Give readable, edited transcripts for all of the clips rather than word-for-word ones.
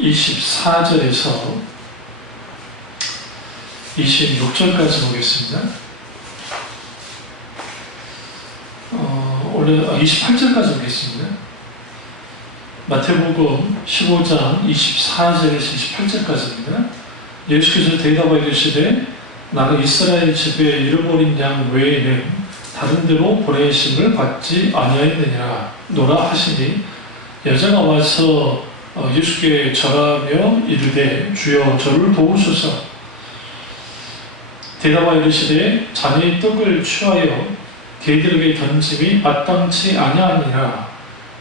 24절에서 26절까지 보겠습니다. 원래 28절까지 보겠습니다. 마태복음 15장 24절에서 28절까지입니다. 예수께서 대답하여 이르시되 나는 이스라엘 집에 잃어버린 양 외에는 다른 데로 보내심을 받지 아니하였느니라 노라 하시니 여자가 와서 예수께 절하며 이르되 주여 저를 도우소서. 대답하여 이르시되 자네의 떡을 취하여 개들에게 던짐이 마땅치 아니하니라.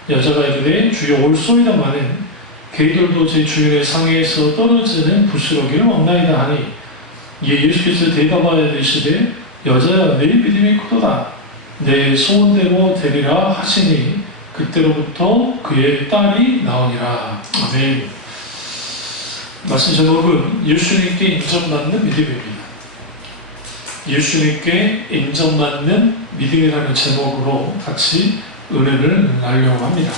여자가 이르되 주여 옳소이다마는 개들도 제 주인의 상에서 떨어지는 부스러기를 먹나이다 하니 이에 예수께서 대답하여 이르시되 여자야 내 믿음이 크도다 내 소원대로 되리라 하시니 그때로부터 그의 딸이 나오니라. 아멘. 말씀 제목은 예수님께 인정받는 믿음입니다. 예수님께 인정받는 믿음이라는 제목으로 같이 은혜를 나누려고 합니다.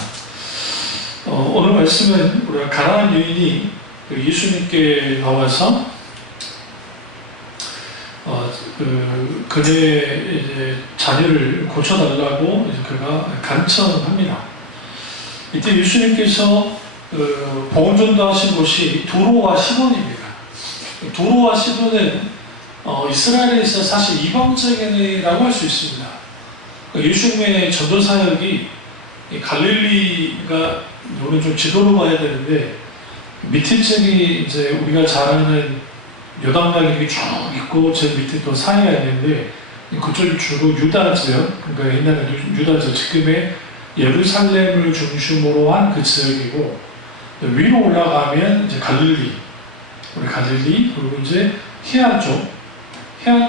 오늘 말씀은 우리가 가나안 여인이 예수님께 나와서 그의 이제 자녀를 고쳐달라고 이제 그가 간청합니다. 이때 예수님께서 복음전도 하신 곳이 두로와 시돈입니다. 두로와 시돈은 이스라엘에서 사실 이방적이라고 할 수 있습니다. 예수님의 전도 사역이 갈릴리가 오늘 좀 지도로 봐야 되는데 밑에 쪽이 이제 우리가 잘 아는 요단강이 쭉 있고 저 밑에 또 사이가 있는데 그쪽이 주로 유다 지역, 그러니까 옛날에 유다 지역, 지금의 예루살렘을 중심으로 한 그 지역이고 위로 올라가면 이제 갈릴리, 우리 갈릴리 그리고 이제 해안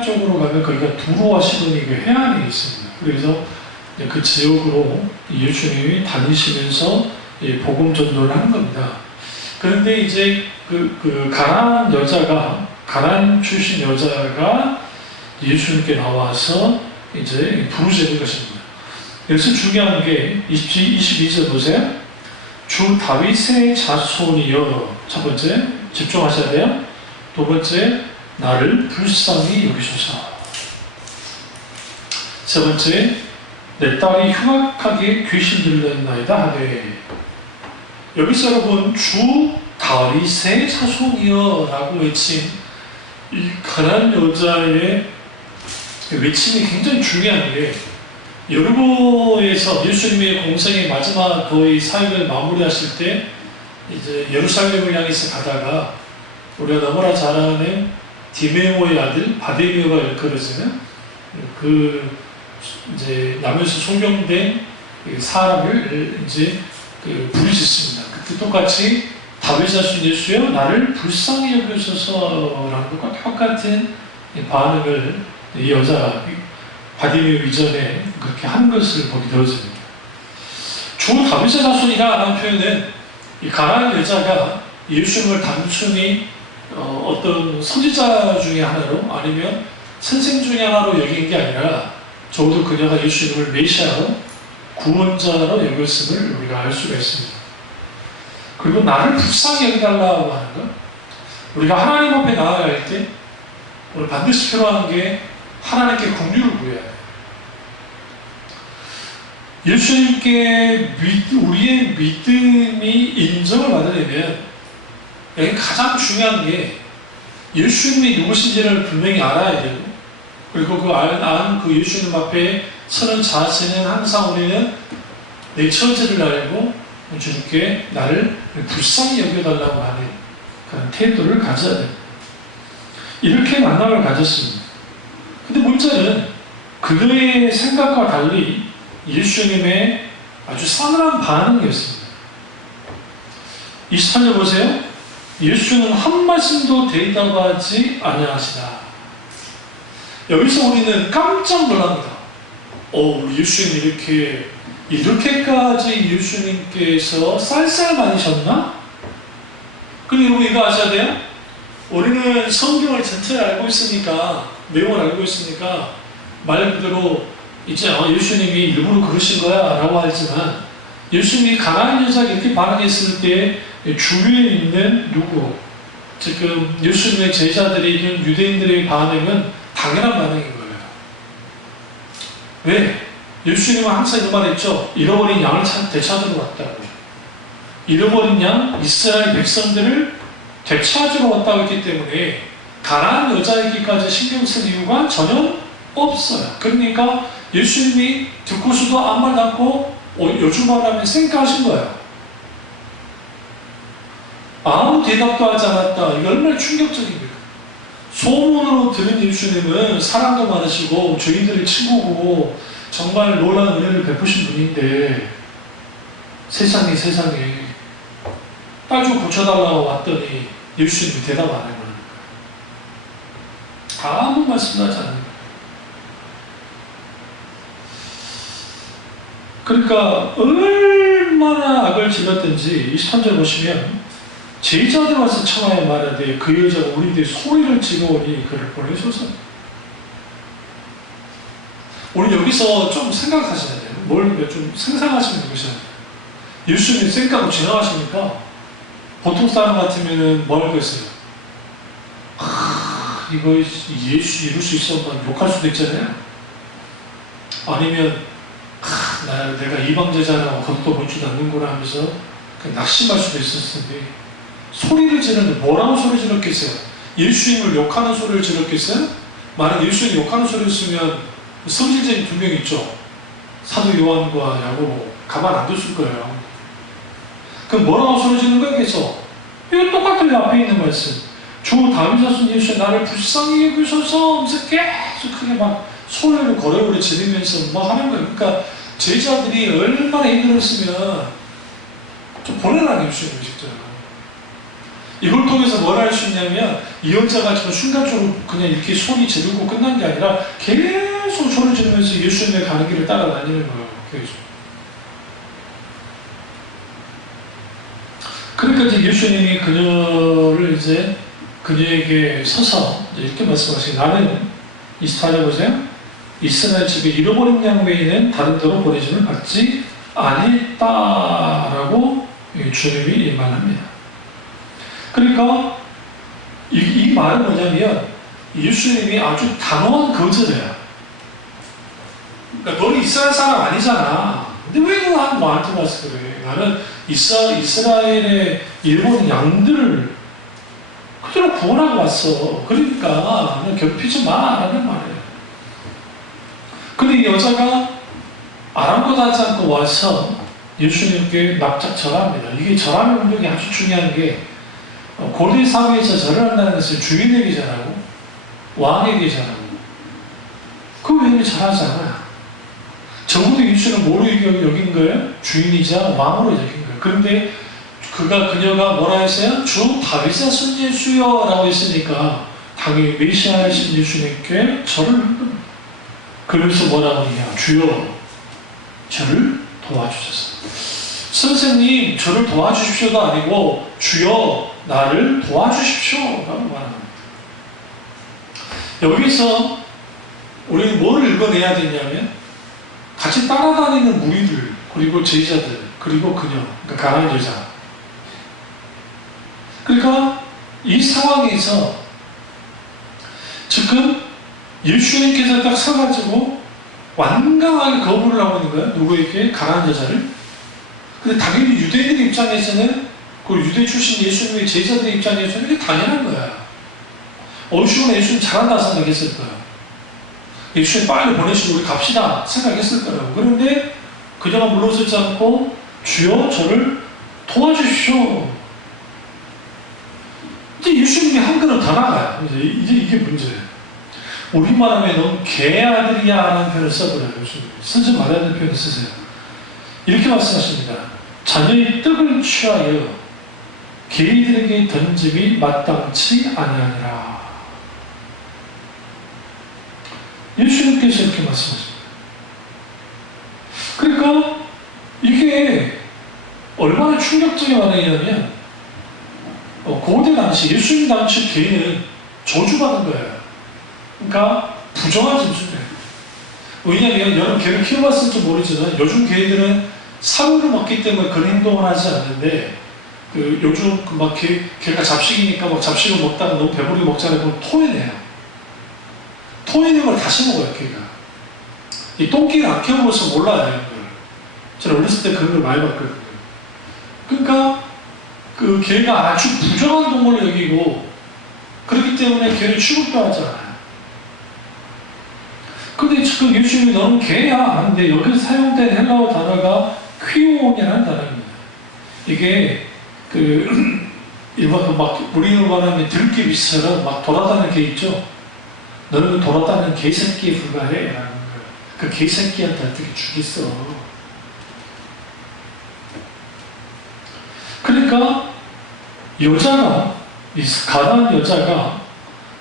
쪽으로 가면 거기가 두로와 시돈이 그 해안에 있습니다. 그래서 그 지역으로 예수님이 다니시면서 복음 전도를 하는 겁니다. 그런데 이제 가나안 출신 여자가 예수님께 나와서 이제 부르짖는 것입니다. 그래서 중요한 게 22절 보세요. 주 다윗의 자손이여. 첫 번째 집중하셔야 돼요. 두 번째 나를 불쌍히 여기소서. 세 번째 내 딸이 흉악하게 귀신 들렸나이다 하되. 여기서 여러분 주 다윗의 자손이여 라고 외친 이 가난한 여자의 외침이 굉장히 중요한 게 여리고에서 예수님의 공생의 마지막 거의 사역을 마무리하실 때 이제 예루살렘을 향해서 가다가 우리가 너무나 잘 아는 디메오의 아들 바디메오가 일컬어지는 그 이제 나면서 소경된 사람을 이제 부르짖습니다. 그때 똑같이 다윗 자손 예수여 나를 불쌍히 여기소서라는 것과 똑같은 반응을 이 여자 바디메오 이전에 그렇게 한 것을 보게 되어집니다. 주 다윗의 자손이라는 표현은 이 가난한 여자가 예수님을 단순히 어떤 선지자 중에 하나로 아니면 선생 중에 하나로 여긴 게 아니라 적어도 그녀가 예수님을 메시아로 구원자로 여겼음을 우리가 알 수가 있습니다. 그리고 나를 불쌍히 여기달라고 하는 것, 우리가 하나님 앞에 나아갈 때 오늘 반드시 필요한 게 하나님께 긍휼을 구해야 돼요. 예수님께 우리의 믿음이 인정을 받으려면 여기 가장 중요한 게 예수님이 누구신지를 분명히 알아야 되고, 그리고 그 예수님 앞에 서는 자세는 항상 우리는 내 처지를 알고 주님께 나를 불쌍히 여겨달라고 하는 그런 태도를 가져야 됩니다. 이렇게 만남을 가졌습니다. 근데 문제는 그들의 생각과 달리 예수님의 아주 싸늘한 반응이었습니다. 28절 보세요. 예수는 한 말씀도 대답하지 아니하시다. 여기서 우리는 깜짝 놀랍니다. 예수님 이렇게까지 예수님께서 쌀쌀맞으셨나? 근데 여러분 이거 아셔야 돼요? 우리는 성경을 전체를 알고 있으니까, 내용을 알고 있으니까 말 그대로 이제 예수님이 일부러 그러신 거야 라고 하지만, 예수님이 가난한 여자가 이렇게 반응했을 때 주위에 있는 누구, 지금 예수님의 제자들이 유대인들의 반응은 당연한 반응인 거예요. 왜? 예수님은 항상 이 말했죠. 잃어버린 양을 되찾으러 왔다고. 잃어버린 양, 이스라엘 백성들을 되찾으러 왔다고 했기 때문에 가난한 여자에게까지 신경 쓸 이유가 전혀 없어요. 그러니까 예수님이 듣고서도 아무 말도 않고 요즘 말하면 쌩까하신 거예요. 아무 대답도 하지 않았다. 이거 얼마나 충격적입니까? 소문으로 들은 예수님은 사랑도 많으시고 죄인들의 친구고 정말 놀라운 은혜를 베푸신 분인데 세상에 딸 좀 고쳐달라고 왔더니 예수님이 대답 안 해버리는 거예요. 아무 말씀도 하지 않는 거예요. 그러니까 얼마나 악을 질렀든지 23절 보시면 제자들 와서 청하여 말하되 그 여자가 우리들의 소리를 지르오니 그를 보내소서. 오늘 여기서 좀 생각하셔야 돼요. 뭘 좀 상상하시면 되셔야 돼요. 예수님이 쌩까고 지나가시니까 보통 사람 같으면 뭐 할 거였어요? 이거 예수 이룰 수 있어? 욕할 수도 있잖아요. 아니면 내가 이방제자라고 그것도 볼 줄 않는구나 하면서 낙심할 수도 있었을 텐데 소리를 지르는 뭐라고 소리 지르겠어요? 예수님을 욕하는 소리를 지르겠어요? 만약 예수님 욕하는 소리를 쓰면 성질쟁이 두 명 있죠. 사도 요한과 야고보 가만 안 뒀을 거예요. 그럼 뭐라고 소리 지르는 거예요? 계속 이거 똑같은 앞에 있는 말씀. 주 다윗 자손 예수 나를 불쌍히 여기소서 하면서 계속 크게 막 소리를 고래고래 지르면서 뭐 하는 거예요. 그러니까 제자들이 얼마나 힘들었으면 좀 보내라는 예수님을 직접. 이걸 통해서 뭘 할 수 있냐면 이 여자가 지금 순간적으로 그냥 이렇게 소리 지르고 끝난 게 아니라 계속 소리 지르면서 예수님의 가는 길을 따라다니는 거예요. 계속. 그러니까 이제 예수님이 그녀를 이제 그녀에게 서서 이렇게 말씀하시고 나는 24절 보세요. 이스라엘 집에 잃어버린 양 외에는 다른 데로 보내짐을 받지 아니했다라고 주님이 말합니다. 그러니까 이 말은 뭐냐면 예수님이 아주 단호한 거절해요. 그러니까 너는 이스라엘 사람 아니잖아. 근데 왜 나한테 와서 그래? 나는 이스라엘의 일본 양들을 그대로 구원하고 왔어. 그러니까 나는 괴롭히지 마라는 말이에요. 근데 이 여자가 아랑곳 하지 않고 와서 예수님께 납작 절합니다. 이게 절하는 운동이 아주 중요한 게 고대 사회에서 절을 한다는 것은 주인에게 절하고 왕에게 절하고 그 외에는 절하지 않아요. 적어도 예수는 뭐로 여긴 거예요? 주인이자 왕으로 여긴 거예요. 그런데 그녀가 뭐라 했어요? 주 다윗의 자손 예수여 라고 했으니까 당연히 메시아이신 예수님께 절을 한 겁니다. 그러면서 뭐라고 하냐? 주여 저를 도와주셔서. 선생님 저를 도와주십시오도 아니고 주여 나를 도와주십시오 라고 말합니다. 여기서 우리는 뭐를 읽어내야 되냐면 같이 따라다니는 무리들 그리고 제자들 그리고 그녀 그러니까 가난한 여자. 그러니까 이 상황에서 지금 예수님께서 딱 서가지고 완강하게 거부를 하고 있는 거예요. 누구에게? 가난한 여자를. 근데 당연히 유대인들 입장에서는 그 유대 출신 예수님의 제자들 입장에서는 이게 당연한 거야. 얼씨구나 예수님 잘한다 생각했을 거야. 예수님 빨리 보내시고 우리 갑시다 생각했을 거라고. 그런데 그녀가 물러서지 않고 주여 저를 도와주십시오. 이제 예수님이 한 걸음 더 나가요. 이제 이게 문제예요. 우리말하면 넌 개아들이야 라는 표현을 써버려요. 쓰지 말아야 되는 표현을 쓰세요. 이렇게 말씀하십니다. 자녀의 떡을 취하여 개이들에게 던짐이 마땅치 아니하니라. 예수님께서 이렇게 말씀하십니다. 그러니까 이게 얼마나 충격적인 말이냐면 고대 당시 예수님 당시 개인은 저주받은 거예요. 그러니까 부정한 짐승이에요. 왜냐하면 여러분 개를 키워봤을지 모르지만 요즘 개들은 사료를 먹기 때문에 그런 행동을 하지 않는데 요즘 막 걔가 잡식이니까 막 잡식을 먹다가 너무 배부르게 먹잖아요. 그럼 토해내요. 토해낸 걸 다시 먹어요, 걔가. 이 똥기를 안 키워봐서 몰라요, 이런 걸. 저는 어렸을 때 그런 걸 많이 봤거든요. 그러니까 걔가 아주 부정한 동물을 여기고 그렇기 때문에 걔를 취급도 하잖아요. 근데 지금 예수님이 너는 개야. 근데 여기서 사용된 헬라어 단어가 퀴온이라는 단어입니다. 이게 일반 우리로 말하면 들개비처럼 막 돌아다니는 개 있죠. 너는 돌아다니는 개새끼에 불과해 라는 거예요. 그 개새끼한테 어떻게 주겠어. 그러니까 여자가 가난한 여자가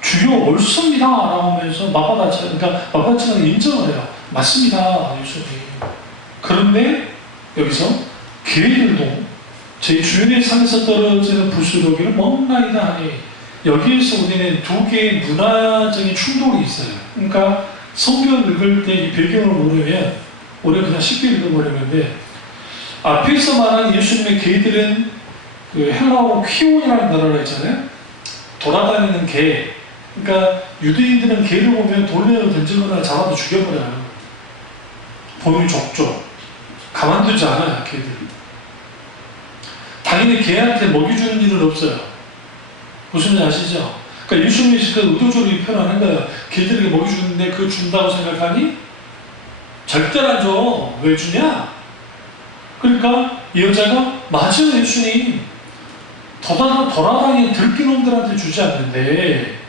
주여 옳습니다 라고 하면서 마바다처럼 인정을 해요. 맞습니다 예수님. 그런데 여기서 개들도 제 주인의 상에서 떨어지는 부스러기를 먹나이다 하니 여기에서 우리는 두 개의 문화적인 충돌이 있어요. 그러니까 성경을 읽을 때 이 배경을 모르면 우리가 그냥 쉽게 읽어버리는데 앞에서 말한 예수님의 개들은 헬라어로 퀴온이라는 단어를 했잖아요. 돌아다니는 개. 그러니까 유대인들은 개를 보면 돌로 던지거나 잡아도 죽여버려요. 보면 족족. 가만두지 않아요, 개들. 당연히 개한테 먹이 주는 일은 없어요. 무슨 말 아시죠? 그러니까 예수님이 의도적으로 표현하는 거예요. 개들에게 먹이 주는데 그거 준다고 생각하니? 절대로 안 줘. 왜 주냐? 그러니까 이 여자가 맞아요, 예수님. 돌아다니는 들기놈들한테 주지 않는데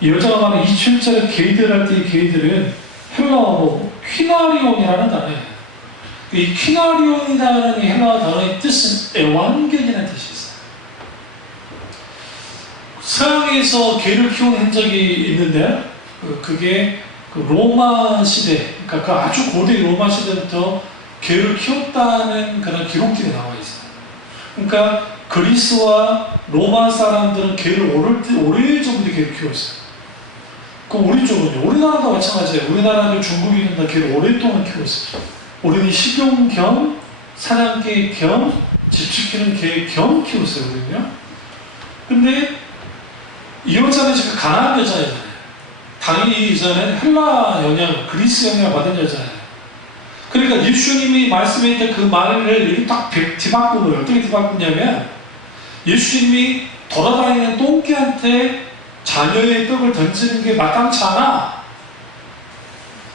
이 여자가 말하는 27절에 개들 할 때 이 개들은 헬라어로 퀴나리온이라는 단어예요. 이 퀴나리온이라는 헬라어 단어의 뜻은 애완견이라는 뜻이 있어요. 서양에서 개를 키운 흔적이 있는데 그게 로마 시대, 그러니까 아주 고대 로마 시대부터 개를 키웠다는 그런 기록들이 나와 있어요. 그러니까 그리스와 로마 사람들은 개를 오래전부터 개를 키웠어요. 그럼 우리 쪽은요? 우리나라도 마찬가지예요. 우리나라도 중국인은 다 개를 오랫동안 키웠어요. 우리는 식용 겸, 사냥개 겸, 집 지키는 개 겸 키웠어요, 우리는요. 근데 이 여자는 지금 가난한 여자잖아요. 당연히 이 여자는 헬라 영향, 그리스 영향을 받은 여자예요. 그러니까 예수님이 말씀했던 그 말을 이렇게 딱 뒤바꾸고요. 어떻게 뒤바꾸냐면 예수님이 돌아다니는 똥개한테 자녀의 떡을 던지는 게 마땅치 않아.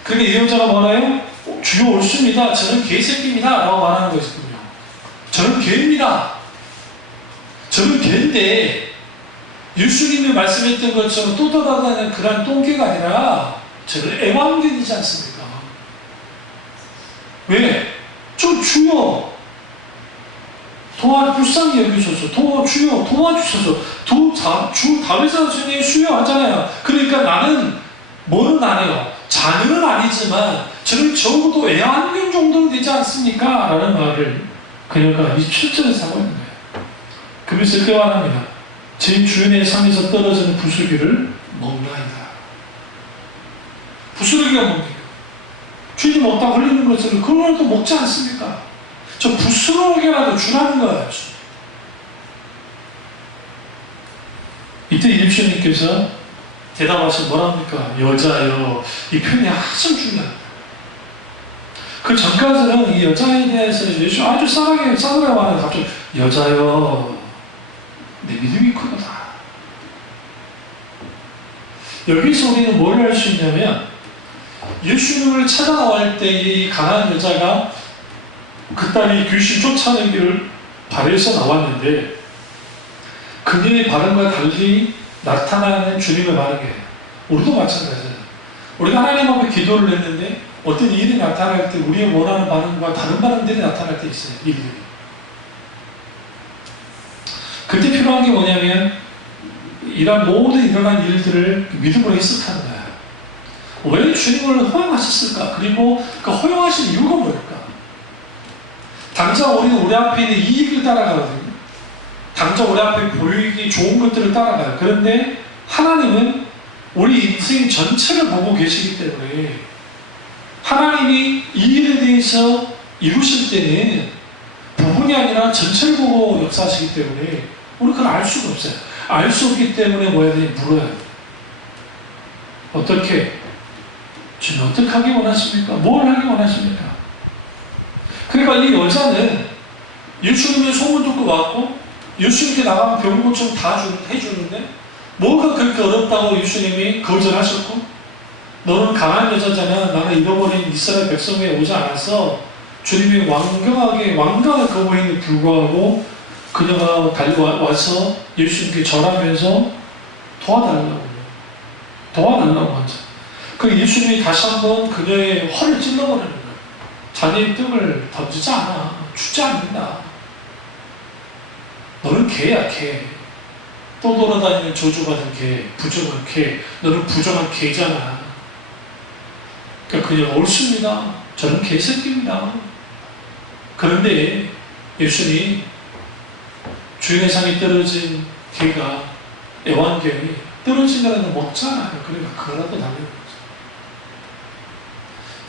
그러니까 이 여자가 뭐라요? 주여 옳습니다. 저는 개새끼입니다. 라고 말하는 것이군요. 저는 개입니다. 저는 개인데 예수님이 말씀했던 것처럼 또 돌아다니는 그런 똥개가 아니라 저는 애완견이지 않습니까? 왜? 좀 주여 불쌍히 여기소서. 주여 도와주소서. 주 다윗의 주님 수여 하잖아요. 그러니까 나는 뭐는 아니에요. 자녀는 아니지만 저는 적어도 애완견 정도는 되지 않습니까? 라는 말을 그녀가 27절에서 하고 있는 거예요. 그래서 이렇게 말합니다. 제 주인의 상에서 떨어지는 부스러기를 먹나이다. 부스러기가 뭡니까? 주인이 먹다 걸리는 것을 그걸 또 먹지 않습니까? 저 부스러기라도 주라는 거예요. 이때 예수님께서 대답하셔서 뭐랍니까? 여자여. 이 표현이 아주 중요합니다. 그 전까지는 이 여자에 대해서 예수 아주 싸늘하게 말하는 갑자기 여자여 내 믿음이 크구나. 여기서 우리는 뭘 할 수 있냐면 예수님을 찾아나올 때 이 가난한 여자가 그 딸이 귀신 쫓아내기를 바래서 나왔는데 그녀의 발음과 달리 나타나는 주님의 반응이에요. 우리도 마찬가지예요. 우리가 하나님 앞에 기도를 했는데 어떤 일이 나타날 때 우리의 원하는 반응과 다른 반응들이 나타날 때 있어요. 일들이. 그때 필요한 게 뭐냐면 이런 모든 일어난 일들을 믿음으로 해석하는 거예요. 왜 주님을 허용하셨을까? 그리고 그 허용하신 이유가 뭘까? 당장 우리 앞에 있는 이익을 따라가거든요. 당장 우리 앞에 보이기 좋은 것들을 따라가요. 그런데 하나님은 우리 인생 전체를 보고 계시기 때문에 하나님이 이 일에 대해서 이루실 때는 부분 부분이 아니라 전체를 보고 역사하시기 때문에 우리 그걸 알 수가 없어요. 알 수 없기 때문에 뭐 해야 되니? 물어야 돼요. 어떻게? 주님 어떻게 하기 원하십니까? 뭘 하기 원하십니까? 그러니까 이 여자는 예수님의 소문 듣고 왔고 예수님께 나가면 병 고침 다 해주는데 뭐가 그렇게 어렵다고 예수님이 거절하셨고 너는 강한 여자잖아. 나는 잃어버린 이스라엘 백성에 오지 않아서 주님이 완강하게 거부했는데 불구하고 그녀가 달려와서 예수님께 절하면서 도와달라고 하죠. 그 예수님이 다시 한번 그녀의 허를 찔러버리는 거예요. 자네의 뜸을 던지지 않아. 주지 않는다. 너는 개야, 개. 또 돌아다니는 저주받은 개, 부정한 개. 너는 부정한 개잖아. 그러니까 그녀가 옳습니다. 저는 개새끼입니다. 그런데 예수님 주인의 상에 떨어진 개가 애완견이 떨어진 거라도 먹잖아요. 그러니까 그거라도 달라는 거죠.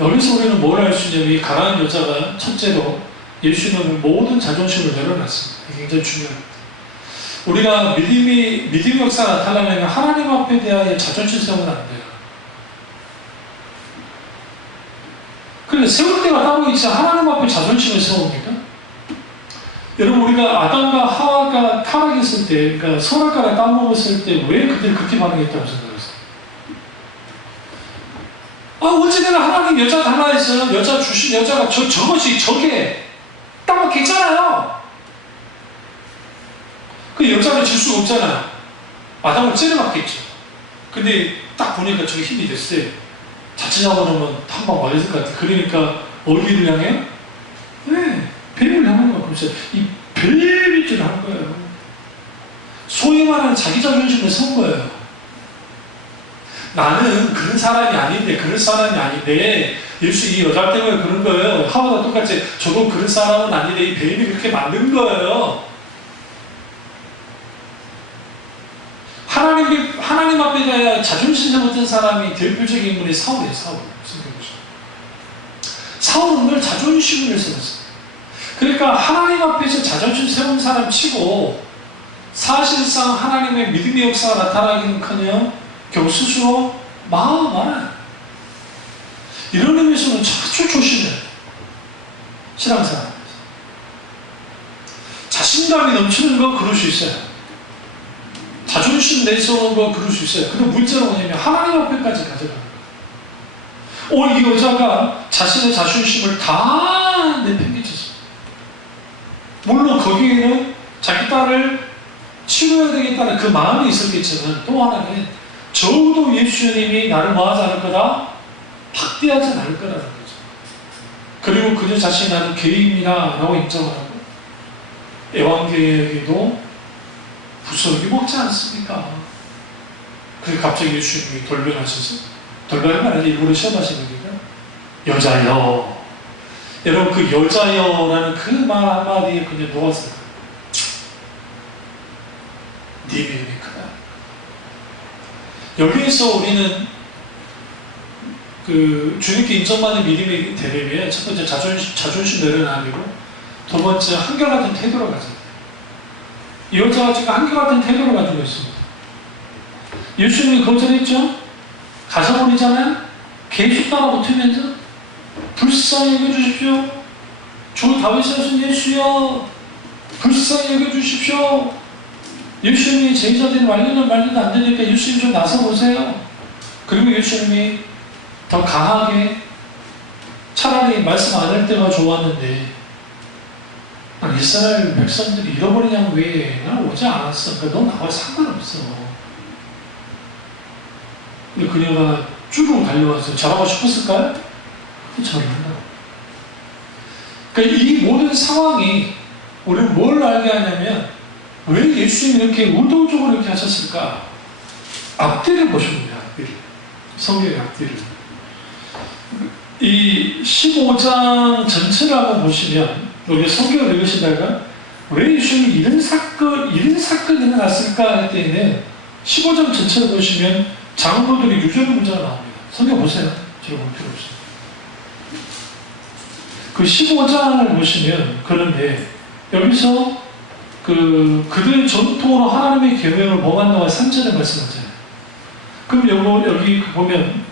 여기서 우리는 뭘 알 수 있냐면 이 가난한 여자가 첫째로 예수님의 모든 자존심을 내려놨습니다. 이게 굉장히 중요합니다. 우리가 믿음의 역사가 나타나려면 하나님 앞에 대하여 자존심 세우면 안 돼요. 그런데 세울 때가 따로 있어. 하나님 앞에 자존심을 세웁니까? 여러분, 우리가 아담과 하와가 타락했을 때, 그러니까 선악과를 따먹었을 때 왜 그들 그렇게 반응했다고 생각하세요? 어찌 내가 하나님 여자 달라했어요? 여자 주신 여자가 저게 따먹겠잖아요. 그 여자를 질 수가 없잖아요. 아담을 째려봤겠죠. 근데 딱 보니까 저게 힘이 됐어요. 자칫 잡아놓으면 한 방 맞을 것 같아. 그러니까 어디를 향해? 네, 뱀을 향한 거야. 그래서 이 뱀이질 한 거예요. 소위 말하는 자기 자존심을 선 거예요. 나는 그런 사람이 아닌데 예수 이 여자 때문에 그런 거예요. 하와가 똑같이 저도 그런 사람은 아닌데 이 뱀이 그렇게 만든 거예요. 하나님 앞에 대하여 자존심 세웠던 사람이 대표적인 인물이 사울이에요. 사울은 늘 자존심을 세웠어요. 그러니까 하나님 앞에서 자존심 세운 사람 치고 사실상 하나님의 믿음의 역사가 나타나기는커녕 겨우 스스로 마음만 이런 의미에서는 아주 조심해요. 신앙생활 자신감이 넘치는 거 그럴 수 있어요. 자존심 내세우는 거 그럴 수 있어요. 근데 문제는 뭐냐면 하나님 앞에까지 가져가는 거예요. 오늘 이 여자가 자신의 자존심을 다 내팽개쳤어요. 물론 거기에는 자기 딸을 치료해야 되겠다는 그 마음이 있었겠지만 또 하나는 적어도 예수님이 나를 뭐하지 않을 거다? 학대하지 않을 거라는 거죠. 그리고 그녀 자신이 나는 개입니다 라고 인정을 하고 애완개에게도 부스러기 먹지 않습니까? 그래서 갑자기 예수님이 돌변하셔서 돌변한 거 아니라 일부러 시험하신 겁니까? 여자여. 여러분 그 여자여라는 그 말 한마디에 그냥 녹았어요. 네 믿음이 크다. 여기에서 우리는 그 주님께 인정받는 믿음이 되려면 첫 번째 자존심 내려놔내고 두 번째 한결같은 태도를 가져야 돼요. 이 여자가 지금 한결같은 태도를 가지고 있습니다. 예수님이 거절했죠? 가져버리잖아요? 계속 따라붙으면서 불쌍히 여겨주십시오. 주 다윗의 자손 예수여 불쌍히 여겨주십시오. 예수님이 제자들이 말리는 안 되니까 예수님 좀 나서보세요. 그리고 예수님이 더 강하게 차라리 말씀 안 할 때가 좋았는데 이스라엘 백성들이 잃어버린 양 외에 난 오지 않았어. 그러니까 넌 나와 상관없어. 근데 그녀가 쭉 달려와서 절하고 싶었을까요? 절을 한다고. 그러니까 이 모든 상황이 우리는 뭘 알게 하냐면 왜 예수님이 이렇게 의도적으로 이렇게 하셨을까? 앞뒤를 보십니다. 앞뒤를. 성경의 앞뒤를. 이 15장 전체를 한번 보시면 여기 성경을 읽으시다가 왜 예수님이 이런 사건이 일어났을까 할 때에는 15장 전체를 보시면 장로들이 유죄의 문제가 나옵니다. 성경 보세요. 제가 볼 필요 없어요. 그 15장을 보시면 그런데 여기서 그들의 전통으로 하나님의 계명을 범한다고 3절에 말씀하잖아요. 그럼 여기 보면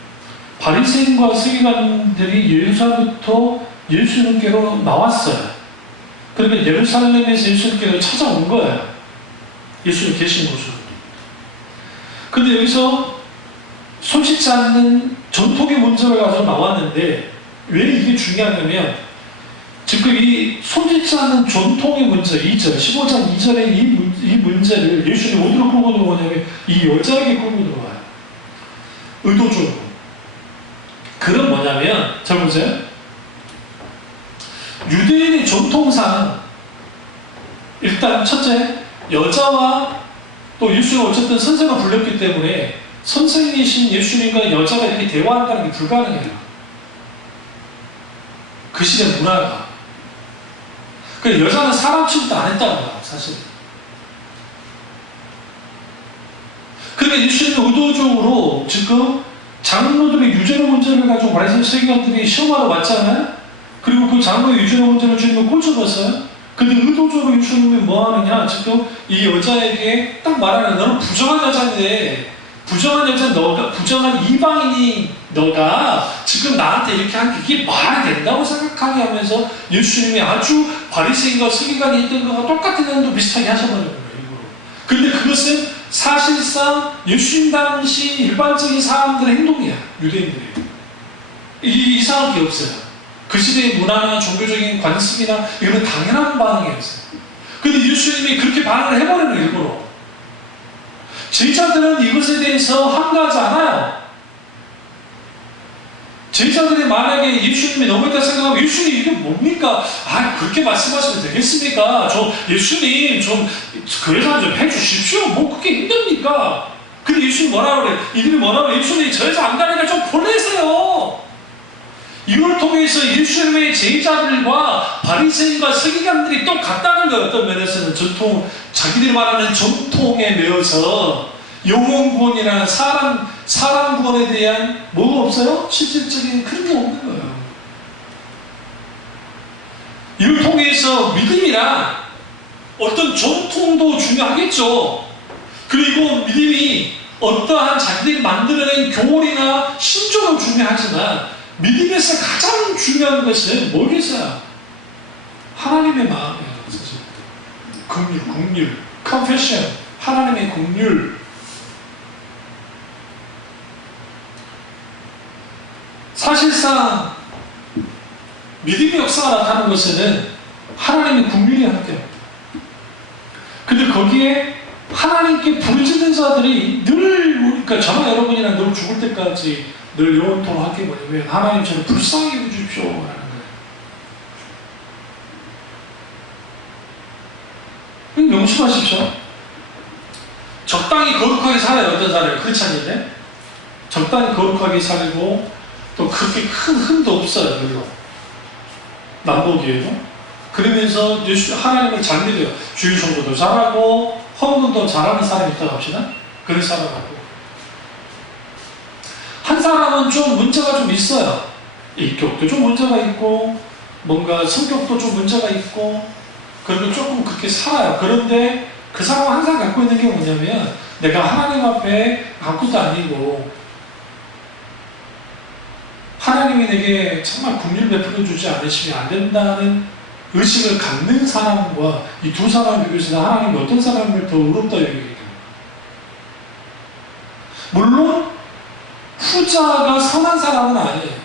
바리새인과 서기관들이 예루살렘부터 예수님께로 나왔어요. 그러니까 예루살렘에서 예수님께로 찾아온 거예요. 예수님 계신 곳으로. 근데 여기서 손씻지 않는 전통의 문제를 가지고 나왔는데 왜 이게 중요하냐면 지금 이 손짓지 않는 전통의 문제 2절, 15장 2절의 이 문제를 예수님이 어디로 끌고 들어오냐면 이 여자에게 끌고 들어와요. 의도적으로. 그건 뭐냐면 잘 보세요. 유대인의 전통상 일단 첫째 여자와 또 예수님 어쨌든 선생을 불렸기 때문에 선생이신 예수님과 여자가 이렇게 대화한다는 게 불가능해요. 그 시대 문화가. 그러니까 여자는 사람 취급도 안 했다고요, 사실. 그러니까 예수님은 의도적으로 지금 장로들의 유죄의 문제를 가지고 바리새인 서기관들이 시험하러 왔잖아요. 그리고 그 장로의 유죄의 문제를 주님은 꽂혀봤어요. 근데 의도적으로 예수님이 뭐 하느냐, 지금 이 여자에게 딱 말하는, 너는 부정한 여자인데, 부정한 여자 너가, 부정한 이방인이 너가 지금 나한테 이렇게 한 게 이게 말이 된다고 생각하게 하면서 예수님이 아주 바리새인과 서기관이 했던 거가 똑같은 내용도 비슷하게 하셔버리는 거예요, 일부러. 근데 그것은 사실상 예수님 당시 일반적인 사람들의 행동이야, 유대인들이. 이상할 게 없어요. 그 시대의 문화나 종교적인 관습이나 이런 당연한 반응이었어요. 근데 예수님이 그렇게 반응을 해버리는 일부러. 제자들은 이것에 대해서 합리하지 않아요. 제자들이 만약에 예수님이 너무했다 생각하면 예수님 이게 뭡니까? 아, 그렇게 말씀하시면 되겠습니까? 예수님 좀 교회사 좀 해주십시오. 뭐 그게 힘듭니까? 근데 예수님 뭐라 그래? 이들이 뭐라 그래? 예수님 저 여자 안 가니까 좀 보내세요. 이걸 통해서 예수님의 제자들과 바리새인과 서기관들이 똑같다는 거예요. 어떤 면에서는 자기들이 말하는 전통에 매여서 영혼 구원이나 사람 구원에 대한 뭐가 없어요? 실질적인 그런 게 없는 거예요. 이걸 통해서 믿음이란 어떤 전통도 중요하겠죠. 그리고 믿음이 어떠한 자기들이 만들어낸 교리나 신조도 중요하지만 믿음에서 가장 중요한 것은 뭐겠어요? 하나님의 마음이에요. 사실. 긍휼, confession, 하나님의 긍휼. 사실상 믿음의 역사가 나타나는 것은 하나님의 긍휼이 함께합니다. 근데 거기에 하나님께 부르짖는 자들이 늘, 그러니까 저나 여러분이나 늘 죽을 때까지 늘 영원토록 할 게 뭐냐면 하나님 저를 불쌍히 여겨주십시오 라는 거예요. 명심하십시오. 적당히 거룩하게 살아요. 어떤 사람이 그렇지 않는데 적당히 거룩하게 살고 또 그렇게 큰 흠도 없어요. 별로 남보기에도. 그러면서 하나님을 잘 믿어요. 주일 성도도 잘하고 헌금도 잘하는 사람이 있다고 합시다. 그런 사람하고 한 사람은 좀 문제가 좀 있어요. 인격도 좀 문제가 있고 뭔가 성격도 좀 문제가 있고 그리고 조금 그렇게 살아요. 그런데 그 사람은 항상 갖고 있는 게 뭐냐면 내가 하나님 앞에 아무것도 아니고 하나님이 내게 정말 긍휼 베풀어 주지 않으시면 안 된다는 의식을 갖는 사람과 이 두 사람을 비교해서 하나님이 어떤 사람을 더 의롭다 여기게 됩니다. 물론 후자가 선한 사람은 아니에요.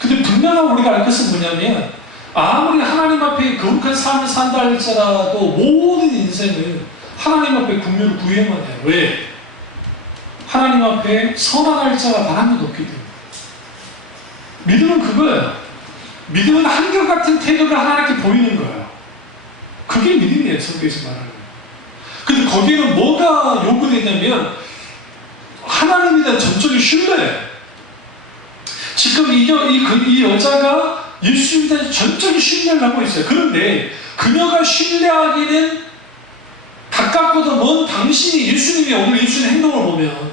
근데 분명하게 우리가 알 것은 뭐냐면 아무리 하나님 앞에 거룩한 삶을 산다 할지라도 모든 인생은 하나님 앞에 긍휼을 구해야만 해요. 왜? 하나님 앞에 선한 할자가 단 한 명도 없기 때문에. 믿음은 그거예요. 믿음은 한결같은 태도를 하나님께 보이는 거예요. 그게 믿음이에요. 성경에서 말하는 거예요. 근데 거기에는 뭐가 요구되냐면 하나님에 대한 전적인 신뢰. 지금 이 여자가 예수님에 대한 전적인 신뢰를 하고 있어요. 그런데 그녀가 신뢰하기는 가깝고도 먼 당신이 예수님이 오늘 예수님의 행동을 보면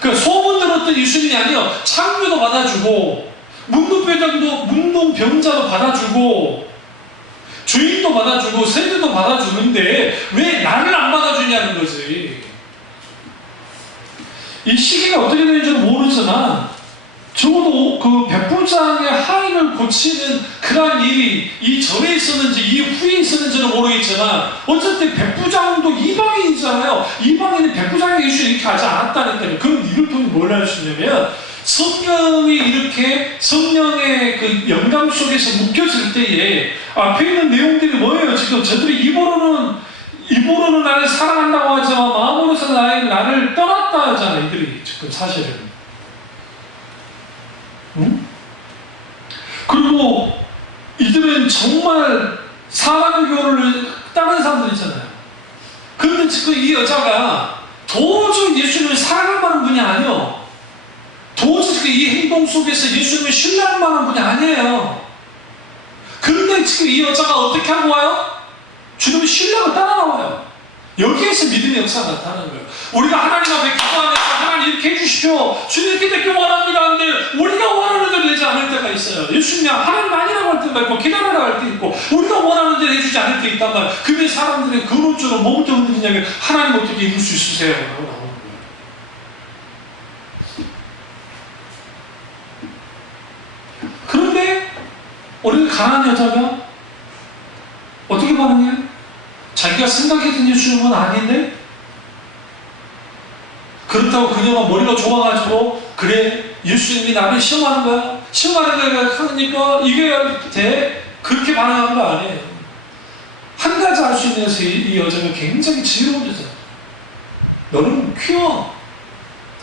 그러니까 소문 들었던 예수님이 아니요 창조도 받아주고 문둥병자도 받아주고 죄인도 받아주고 세대도 받아주는데 왜 나를 안 받아주냐는 거지. 이 시기가 어떻게 되는지는 모르지만 적어도 그 백부장의 하인을 고치는 그러한 일이 이 전에 있었는지 이 후에 있었는지는 모르겠지만 어쨌든 백부장도 이방인이잖아요. 이방인이 백부장의 이슈를 이렇게 하지 않았다니까요. 그럼 이를 통해 뭘 할 수 있냐면 성령이 이렇게 성령의 그 영감 속에서 묶여질 때에 앞에 있는 내용들이 뭐예요? 지금 저들이 입으로는 나를 사랑한다고 하지만 마음으로서 나를 떠났다 하잖아. 이들이 지금 사실은. 응? 그리고 이들은 정말 사랑의 교류를 따르는 사람들이잖아요. 그런데 지금 이 여자가 도저히 예수님을 사랑할 만한 분이 아니에요. 도저히 이 행동 속에서 예수님을 신뢰할 만한 분이 아니에요. 그런데 지금 이 여자가 어떻게 하고 와요? 주님의 신뢰가 따라 나와요. 여기에서 믿음의 역사가 나타나는 거예요. 우리가 하나님 앞에 기도하면서 하나님 이렇게 해주십시오. 주님 이렇게 되길 원합니다 하는데 우리가 원하는 대로 되지 않을 때가 있어요. 예수님이 하나님 아니라고 할 때가 있고 기다리라고 할 때 있고 우리가 원하는 대로 해주지 않을 때 있단 말이에요. 그게 사람들의 근원적으로 뭐부터 흔들리냐면 하나님 어떻게 이룰 수 있으세요? 라고 나오는 거예요. 그런데 우리 가난한 여자가 어떻게 반응해요? 자기가 생각했던 예수님은 아닌데 그렇다고 그녀가 머리가 좁아가지고 그래 예수님이 나를 시험하는 거야? 시험하는 거야 하니까 이게 돼? 그렇게 반응한 거 아니에요. 한 가지 알 수 있는 것은 이 여자가 굉장히 지혜로운 여자야. 너는 퀴어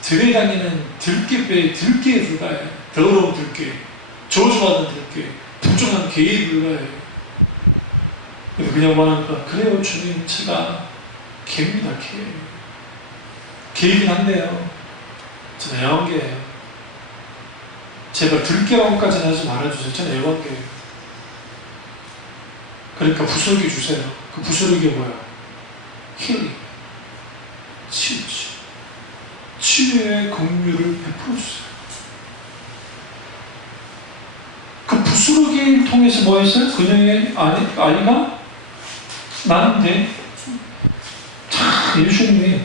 들에 다니는 들깨배에 들깨에 불과해. 더러운 들깨, 저주받은 들깨, 부정한 개에 불과해. 그냥 말하니까 그래요 주님 제가 개입니다. 개이긴 한데요 저는 애완개예요. 제발 들깨라고까지는 하지 말아주세요. 저는 애완개예요. 그러니까 부스러기 주세요. 그 부스러기가 뭐야? 힐링, 치유치, 치유의 긍휼을 베풀어주세요. 그 부스러기를 통해서 뭐 했어요? 그녀의 아이가 나는데 예수님이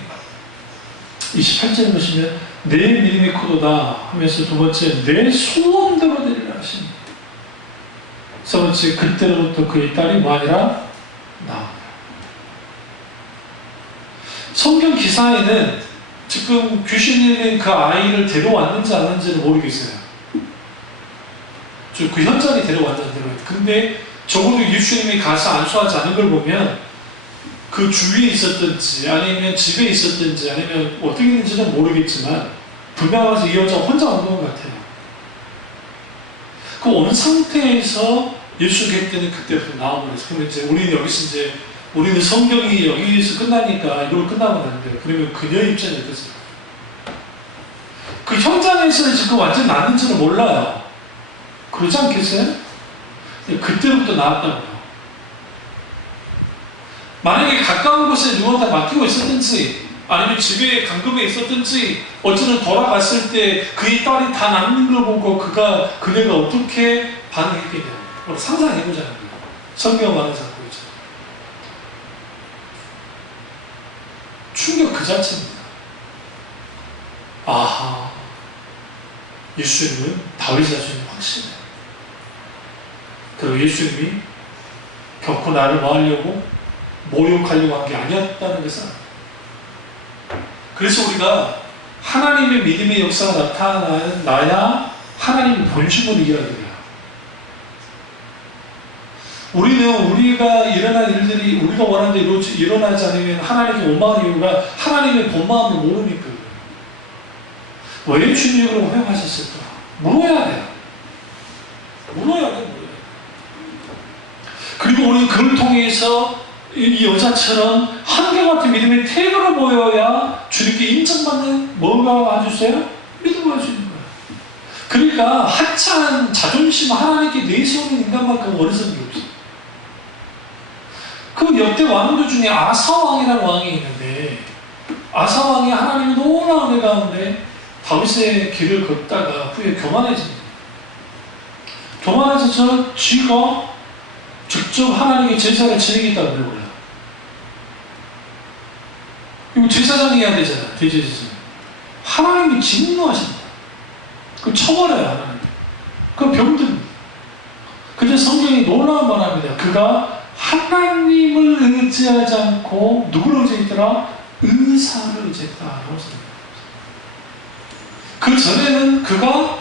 28절에 보시면 내 믿음이 크도다 하면서 두 번째 내 소원대로 되리라 하십니다. 세 번째 그때로부터 그의 딸이 뭐 아니라 나옵니다. 성경 기사에는 지금 귀신이 그 아이를 데려왔는지 안 왔는지는 모르겠어요. 그 현장에 데려왔다는 데려왔어요. 근데 적어도 예수님이 가서 안수하지 않은 걸 보면 그 주위에 있었든지 아니면 집에 있었든지 아니면 어떻게 됐는지는 모르겠지만 분명하게 이 여자가 혼자 온 것 같아요. 그 온 상태에서 예수 객때는 그때부터 나와버렸어요. 그러면 이제 우리는 여기서 이제 우리는 성경이 여기서 끝나니까 이걸로 끝나면 안 돼요. 그러면 그녀의 입장이 어떠세요? 그 현장에서는 지금 완전 났는지는 몰라요. 그러지 않겠어요? 그때부터 나왔다고요. 만약에 가까운 곳에 누구한테 맡기고 있었든지 아니면 집에 감금에 있었든지 어쩌면 돌아갔을 때 그의 딸이 다 남는 걸 보고 그녀가 어떻게 반응했겠냐. 상상해보자는 거예요. 성경 말하지 않고 있죠. 충격 그 자체입니다. 아하, 예수님은 다윗 자손이 확신해요. 그리고 예수님이 결코 나를 뭐 하려고 모욕하려고 한 게 아니었다는 것을 압니다. 그래서 우리가 하나님의 믿음의 역사가 나타나야 하나님의 본심을 이겨야 돼요. 우리는 우리가 일어난 일들이 우리가 원하는 대로 일어나지 않으면 하나님께 원망하는 이유가 하나님의 본 마음을 모르니까 그래요. 왜 주님을 허용하셨을까? 물어야 돼요. 물어야 돼요. 그리고 우리는 그걸 통해서 이 여자처럼 한결같은 믿음의 태도를 보여야 주님께 인정받는 뭐가 와주세요? 믿음을 와주는 거예요. 그러니까 하찮은 자존심 하나님께 내세우는 인간만큼 어리석은 게 없어요. 그 역대 왕들 중에 아사왕이라는 왕이 있는데 아사왕이 하나님의 놀라운 은혜 가운데 다윗의 길을 걷다가 후에 교만해집니다. 교만해져서 쥐가 직접 하나님께 제사를 지내겠다고 그래요. 이거 제사장이 해야 되잖아요. 대제사장. 하나님이 진노하신다. 그 처벌해요, 하나님. 그 병듭니다. 그래서 성경이 놀라운 말 합니다. 그가 하나님을 의지하지 않고 누구를 의지했더라? 의사를 의지했다. 그 전에는 그가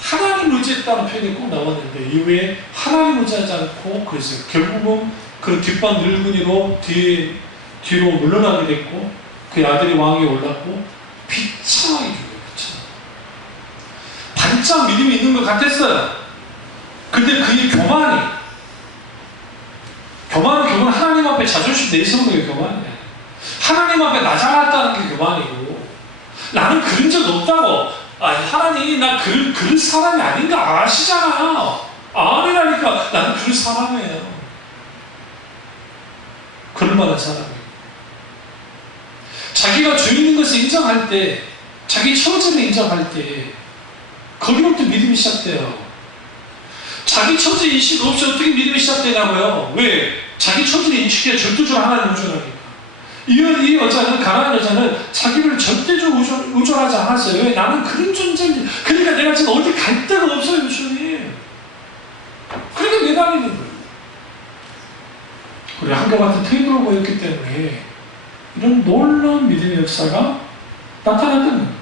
하나님을 의지했다는 표현이 꼭 나왔는데 이후에 하나님을 의지하지 않고 그랬어요. 결국은 그 뒷방 늙은이로 뒤로 물러나게 됐고 그 아들이 왕위에 올랐고 비참하게 죽어요. 반짝 믿음이 있는 것 같았어요. 근데 그의 교만은 하나님 앞에 자존심 내세우는 게 교만이에요. 하나님 앞에 나 잘났다는 게 교만이고 나는 그런 적 없다고. 아니, 하나님 나 그런 사람이 아닌가 아시잖아요. 아니라니까 나는 그런 사람이에요. 그럴 만한 사람이에요. 자기가 죄 있는 것을 인정할 때, 자기 처지를 인정할 때 거기부터 믿음이 시작돼요. 자기 처지 인식 없이 어떻게 믿음이 시작되냐고요. 왜? 자기 처지를 인식해야 절대적으로 하나님을 의존하니까. 이 여자는, 가난한 여자는 자기를 절대적으로 의존하지 않았어요. 왜? 나는 그런 존재인지. 그러니까 내가 지금 어디 갈 데가 없어요, 주님. 그러니까 매달리는 거예요. 우리 한결같은 태도로 보였기 때문에 이런 놀라운 믿음의 역사가 나타났던 거예요.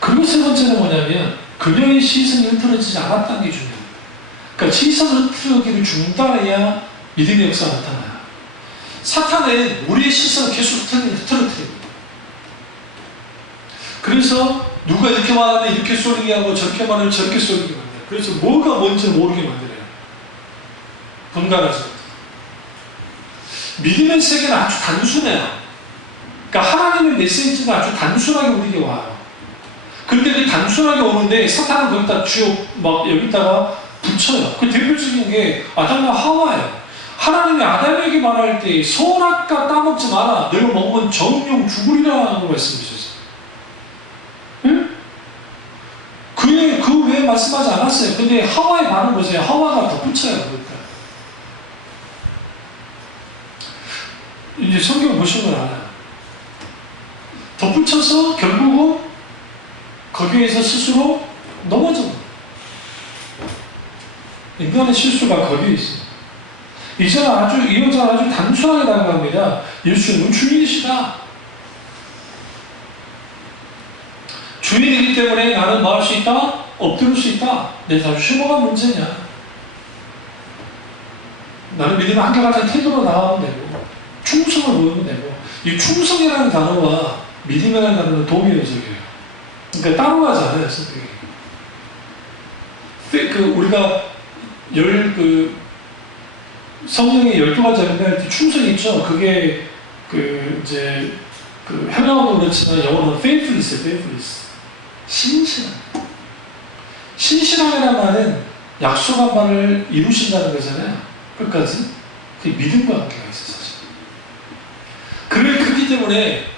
그리고 세 번째는 뭐냐면 그녀의 시선이 흐트러지지 않았다는 게 중요해요. 그러니까 시선을 흐트러지기를 중단해야 믿음의 역사가 나타나요. 사탄은 우리의 시선을 계속 흐트러뜨립니다. 그래서 누가 이렇게 말하면 이렇게 쏠리게 하고 저렇게 말하면 저렇게 쏠리게 만들어요. 그래서 뭐가 뭔지 모르게 만들어요. 분간하죠. 믿음의 세계는 아주 단순해요. 그러니까 하나님의 메시지는 아주 단순하게 우리에게 와요. 그런데 그 단순하게 오는데 사탄은 거기다 막 여기다가 붙여요. 그 대표적인 게 아담과 하와예요. 하나님이 아담에게 말할 때 선악과 따먹지 마라. 너희가 먹으면 정령 죽으리라고 말씀하셨어요. 응? 그 외에 말씀하지 않았어요. 근데 하와의 반응 보세요. 하와가 덧붙여요. 그러니까. 이제 성경 보시면 알아요. 덧붙여서 결국은 거기에서 스스로 넘어져. 인간의 실수가 거기에 있어요. 이 여자는 아주 단순하게 나갑니다. 예수님은 주인이시다. 주인이기 때문에 나는 뭐 할 수 있다? 엎드릴 수 있다. 내 자존심 뭐가 문제냐? 나는 믿음의 한결같은 태도로 나가면 되고 충성을 보이면 되고 이 충성이라는 단어와 믿음이라는 단어는 동의어적이에요. 그러니까 따로 가지 않아요, 성격이. 우리가 성령의 12가지 아름다울 때 충성이 있죠. 그게 헬라어도 그렇지만 영어로는 faithfulness. 신실함이라는 말은 약속한 바를 이루신다는 거잖아요. 끝까지. 그게 믿음과 관계가 있어요, 사실. 그렇기 때문에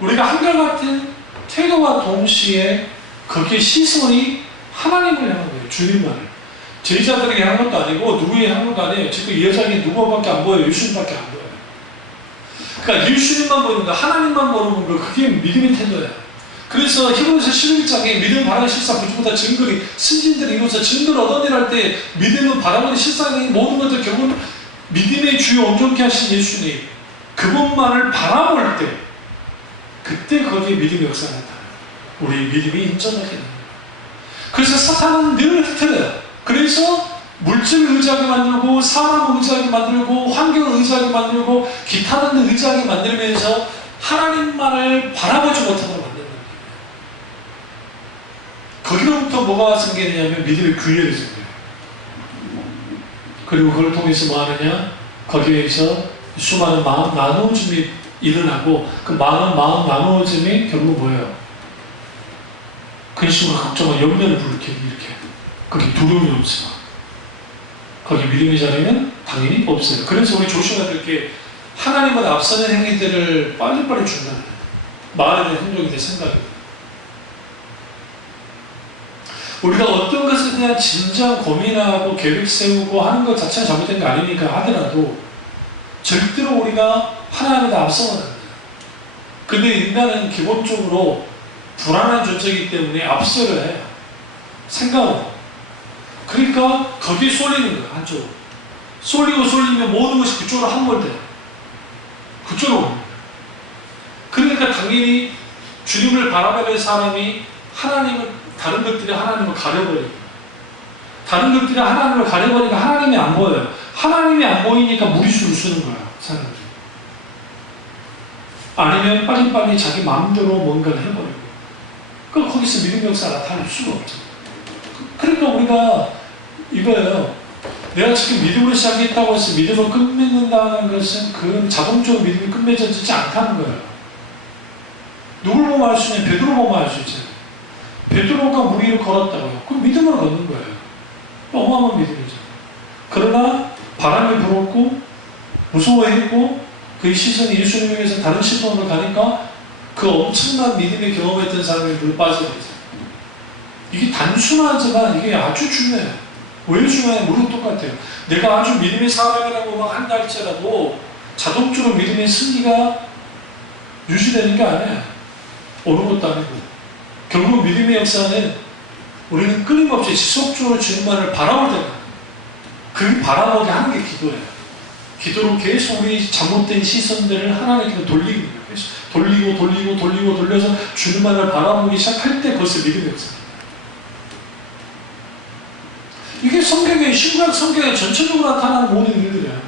우리가 한결같은 태도와 동시에 거기에 시선이 하나님을 향한 거예요. 주님만을. 제자들에게 한 것도 아니고 누구에게 한 것도 아니에요. 지금 이 여자에게 누구밖에 안 보여요. 예수님밖에 안 보여요. 그러니까 예수님만 보는 거, 하나님만 보는 거, 그게 믿음의 태도예요. 그래서 히브리서 11장에 믿음 바라는 실상 부지보다 증거리 승진들이 이루어서 증거를 얻어내할 때 믿음은 바라보는 실상의 모든 것들 결국 믿음의 주요 온전케 하신 예수님 그분만을 바라볼 때 그때 거기에 믿음의 역사가 나타나요. 우리 믿음이 인정하게 됩니다. 그래서 사탄은 늘 흐트려요. 그래서 물질을 의지하게 만들고 사람을 의지하게 만들고 환경을 의지하게 만들고 기타 등을 의지하게 만들면서 하나님만을 바라보지 못하도록 만든다. 거기로부터 뭐가 생기느냐면 믿음의 균열이 생겨요. 그리고 그걸 통해서 뭐 하느냐? 거기에서 수많은 마음 나누어짐이 일어나고 그 많은 마음 나누어짐이 결국 뭐예요? 근심과 걱정과 염려를 불러일으켜요. 거기 두려움이 없어요. 거기 믿음의 자리는 당연히 없어요. 그래서 우리 조심해야 될 게 하나님을 앞서는 행위들을 빨리빨리 중단해요. 말이든 행동이든 생각이든. 우리가 어떤 것에 대한 진지한 고민하고 계획 세우고 하는 것 자체가 잘못된 거 아니니까 하더라도 절대로 우리가 하나님보다 앞서가는 거예요. 근데 인간은 기본적으로 불안한 존재이기 때문에 앞서를 해요. 생각으로. 그러니까 거기에 쏠리는 거예요. 한쪽으로. 쏠리면 모든 것이 그쪽으로 함몰돼요. 그쪽으로 옵니다. 그러니까 당연히 주님을 바라보는 사람이 하나님을, 다른 것들이 하나님을 가려버리고, 다른 것들이 하나님을 가려버리니까 하나님이 안 보여요. 하나님이 안 보이니까 무리수를 쓰는 거예요, 사람들이. 아니면 빨리빨리 자기 마음대로 뭔가를 해버리고. 그럼 거기서 믿음의 역사가 나타날 수가 없죠. 그러니까 우리가 이거예요. 내가 지금 믿음으로 시작했다고 해서 믿음을 끝맺는다는 것은 그건 자동적으로 믿음이 끝맺어지지 않다는 거예요. 누굴 보면 알 수 있냐? 베드로 보면 알 수 있잖아요. 베드로가 물 위를 걸었다고요. 그럼 믿음으로 걷는 거예요. 어마어마한 믿음이죠. 그러나 바람이 불었고 무서워했고 그 시선이 예수님에 의해서 다른 시선으로 가니까 그 엄청난 믿음의 경험했던 사람이 물에 빠져버리죠. 이게 단순하지만 이게 아주 중요해요. 왜 중요해요? 물은 똑같아요. 내가 아주 믿음의 사람이라고 막 한다 할지라도 자동적으로 믿음의 승리가 유지되는 게 아니에요. 오는 것도 아니고. 결국 믿음의 역사는 우리는 끊임없이 지속적으로 주님만을 바라볼 때가 그 바라보게 하는 게 기도예요. 기도로 계속 우리 잘못된 시선들을 하나님께 돌리는 거예요. 돌려서 주님만을 바라보기 시작할 때 벌써 믿음의 역사입니다. 이게 성경의 신구약 성경에 전체적으로 나타나는 모든 일들이에요.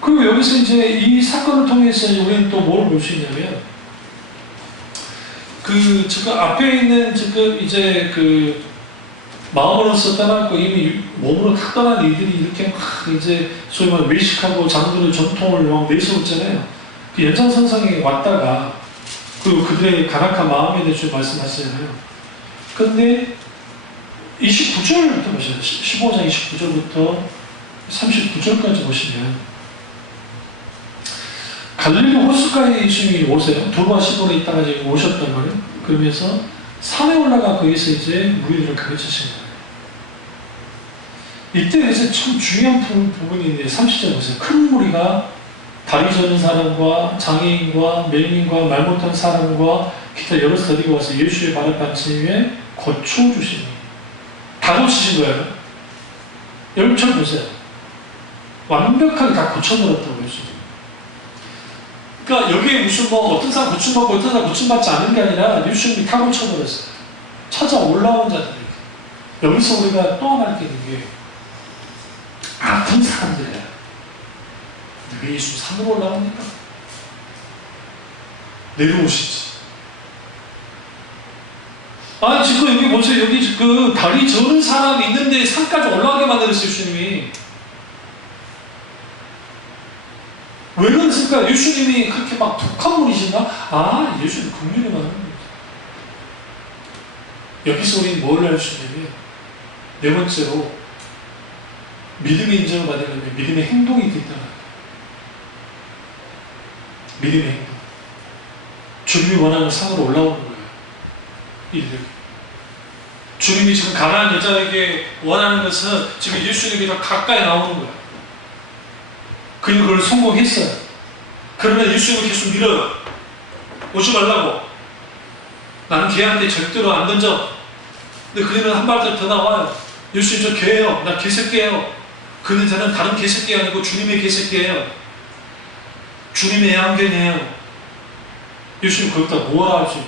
그리고 여기서 이제 이 사건을 통해서 우리는 또 뭘 볼 수 있냐면, 지금 앞에 있는 지금 이제 마음으로서 떠났고 이미 몸으로 다 떠난 이들이 이렇게 막 이제 소위 말해 외식하고 장들의 전통을 막 내세웠잖아요. 그 연장선상에 왔다가 그들의 간악한 마음에 대해서 말씀하시잖아요. 근데 29절부터 보시면 15장 29절부터 39절까지 보시면 갈릴리 호수가에 예수님이 오세요. 두루와 시돈에 있다가 이제 오셨단 말이에요. 그러면서 산에 올라가 거기서 이제 무리들을 가르치신 거예요. 이때 이제 참 중요한 부분이 있는데 30절 보세요. 큰 무리가 다리 저는 사람과 장애인과 맹인과 말 못한 사람과 기타 여럿 데리고 와서 예수의 발을 받치며 고쳐주시니 다 고치신 거예요. 여러분 보세요. 완벽하게 다 고쳐버렸다고 예수님. 그러니까 여기에 무슨 어떤 사람 고침받고 어떤 사람 고침받지 않은 게 아니라 예수님이 다 고쳐버렸어요. 찾아 올라온 자들에게. 여기서 우리가 또 하나 알게 된 게 아픈 사람들이에요. 왜 예수 산으로 올라옵니까? 내려오시지. 아니 지금 여기 보세요. 여기 다리 저는 사람이 있는데 산까지 올라가게 만들었어요. 예수님이. 왜 그랬을까? 예수님이 그렇게 막 독한 분이신가? 예수님 긍휼이 많은 분이죠. 여기서 우리는 뭘 알 수 있냐면 네 번째로 믿음의 인정을 받으려면 믿음의 행동이 있다는 믿음의 행동. 주님이 원하는 산으로 올라오는 거예요. 이들에게. 주님이 지금 가난한 여자에게 원하는 것은 지금 예수님이 더 가까이 나오는 거예요. 그리고 그걸 성공했어요. 그러나 예수님은 계속 밀어요. 오지 말라고. 나는 걔한테 절대로 안 던져. 근데 그녀는 한 발짝 더 나와요. 예수님 저 개예요. 나 개새끼예요. 근데 저는 다른 개새끼가 아니고 주님의 개새끼예요. 주님의 양견이에요. 예수님 거기다 뭐라 하지?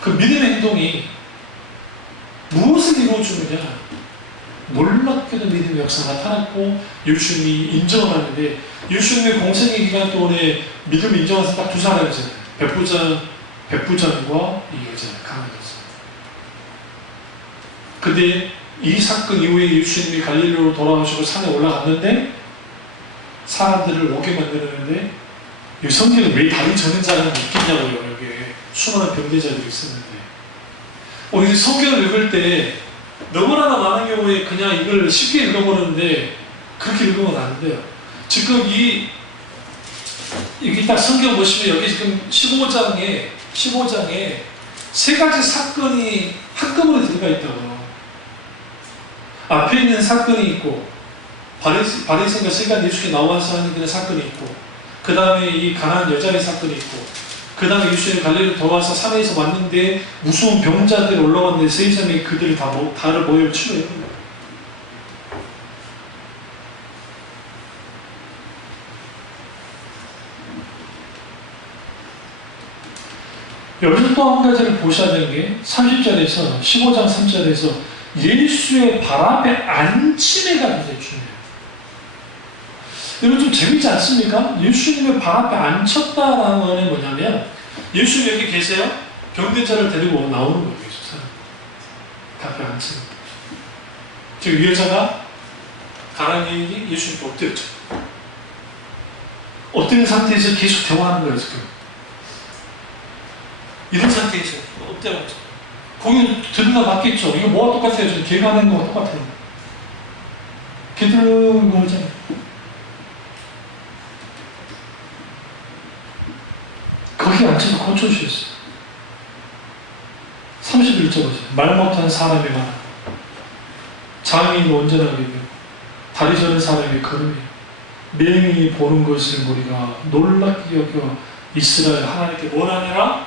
그 믿음의 행동이 무엇을 이루어주느냐? 놀랍게도 믿음의 역사가 나타났고 예수님이 인정을 하는데 예수님의 공생의 기간 동안에 믿음을 인정해서 딱 두 사람이잖아요. 백부장과 이 여자, 강한 여자. 근데 이 사건 이후에 예수님이 갈릴리로 돌아오시고 산에 올라갔는데 사람들을 오게 만드는데 이 성경은 왜 다리 저는 사람이 있겠냐고요. 여기에 수많은 병대자들이 있었는데 우리 성경을 읽을 때 너무나 많은 경우에 그냥 이걸 쉽게 읽어버리는데 그렇게 읽으면 안 돼요. 지금 이 여기 딱 성경 보시면 여기 지금 15장에 세 가지 사건이 한꺼번에 들어가 있다고. 앞에 있는 사건이 있고, 바리새인과 세간 예수께 나와서 하는 그런 사건이 있고, 그 다음에 이 가난한 여자의 사건이 있고, 그 다음에 예수님 갈릴리로 돌아와서 산에서 왔는데 무서운 병자들이 올라왔는데 세상에 그들이 다를 모여 치료해요. 여기서 또 한 가지를 보셔야 되는 게 30절에서 15장 3절에서 예수의 발 앞에 앉힘에가 굉장히 중요해요. 여러분 좀 재밌지 않습니까? 예수님의 발 앞에 앉혔다라는 거는 뭐냐면 예수님 여기 계세요? 병든 자를 데리고 나오는 거예요. 예수 사람 앞에 앉히는 거예요. 지금 이 여자가 가난한 여인이 예수님께 엎드렸죠. 어떤 상태에서 계속 대화하는 거예요. 지금 이런 상태에서 엎드려가지고 거기는 들으나 봤겠죠. 이거 뭐가 똑같아요? 저 개가 하는 거가 똑같아요. 개 들은 거잖아요. 거기 앉혀서 고쳐주셨어요. 31절 보세요. 말 못하는 사람이 많아. 장애인이 온전하게 되고 다리 저는 사람이 걸음이 맹인이 보는 것을 우리가 놀랍게 여겨 이스라엘 하나님께 원하느라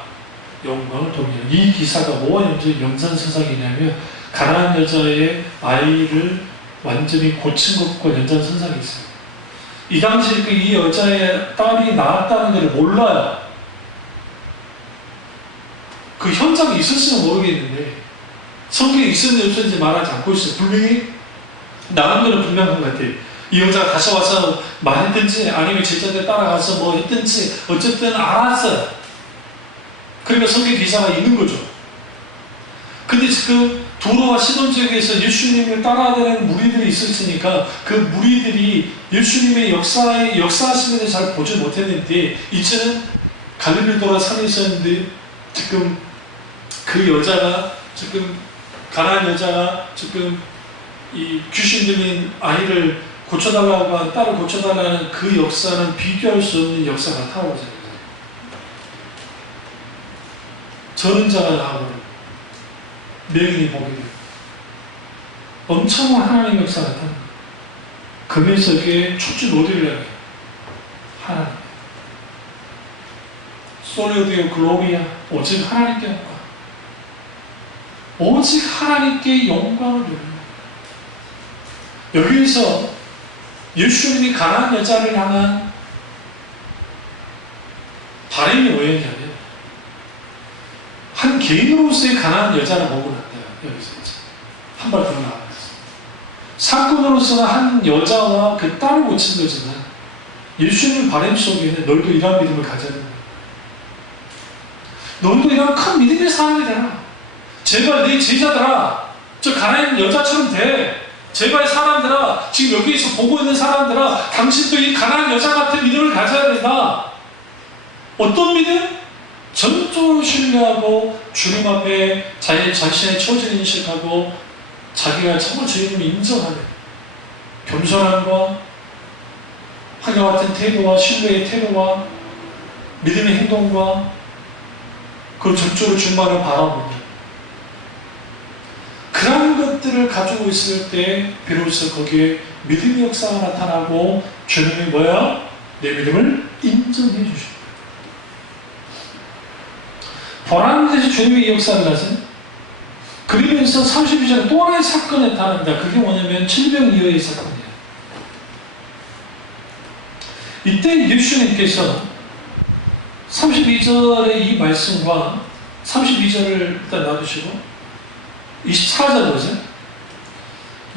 영광을 돌리라. 이 기사가 뭐와 연장선상이냐면 가난한 여자의 아이를 완전히 고친 것과 연장선상이 있어요. 이 당시에 이 여자의 딸이 낳았다는 걸 몰라요. 그 현장에 있었으면 모르겠는데 성경에 있었는지 없었는지 말하지 않고 있어요. 분명히 나름대로 분명한 것 같아요. 이 여자가 다시 와서 말했든지 아니면 제자들 따라가서 뭐 했든지 어쨌든 알았어요. 그러니까 성경 기사가 있는 거죠. 근데 지금 도로와 시돈 지역에서 예수님을 따라다니는 무리들이 있었으니까 그 무리들이 예수님의 역사하시는 데 잘 보지 못했는데 이제는 갈릴리 돌아 산에 있었는데 지금 그 여자가 지금 가난한 여자가 지금 이 귀신 들린 아이를 고쳐달라고 한 딸을 고쳐달라는 그 역사는 비교할 수 없는 역사가 나타나거든요. 저는 자가 나오고 맹인이 보게 돼요. 엄청난 하나님의 역사가 나타납니다. 금해석에 촉주 노딜레 하나님 솔리오디오 글로리아 오직 하나님께 영광 오직 하나님께 영광을 돌립니다. 여기에서 예수님이 가난한 여자를 향한 바람이 뭐였냐면 한 개인으로서의 가난한 여자를 보고 났대요. 여기서 이제 한 발 더 나아갔어요. 사건으로서는 한 여자와 그 딸을 고친 거지만 예수님 바람 속에는 너희도 이러한 믿음을 가져야 된다. 너희도 이런 큰 믿음의 사람이 되라. 제발 네 제자들아, 저 가난한 여자처럼 돼. 제발 사람들아, 지금 여기에서 보고 있는 사람들아, 당신도 이 가난한 여자 같은 믿음을 가져야 된다. 어떤 믿음? 전적으로 신뢰하고 주님 앞에 자신의 처지를 인식하고 자기가 정말 주님을 인정하는 겸손함과 한과 같은 태도와 신뢰의 태도와 믿음의 행동과 그 전적으로 주님만을 바라보는 그런 것들을 가지고 있을 때 비로소 거기에 믿음의 역사가 나타나고 주님이 뭐야? 내 믿음을 인정해 주십니다. 보라는 듯이 주님의 역사를 하신 그러면서 32절에 또 하나의 사건이 나타납니다. 그게 뭐냐면 질병이어의 사건이에요. 이때 예수님께서 32절의 이 말씀과 32절을 일단 놔두시고 24절 보세요.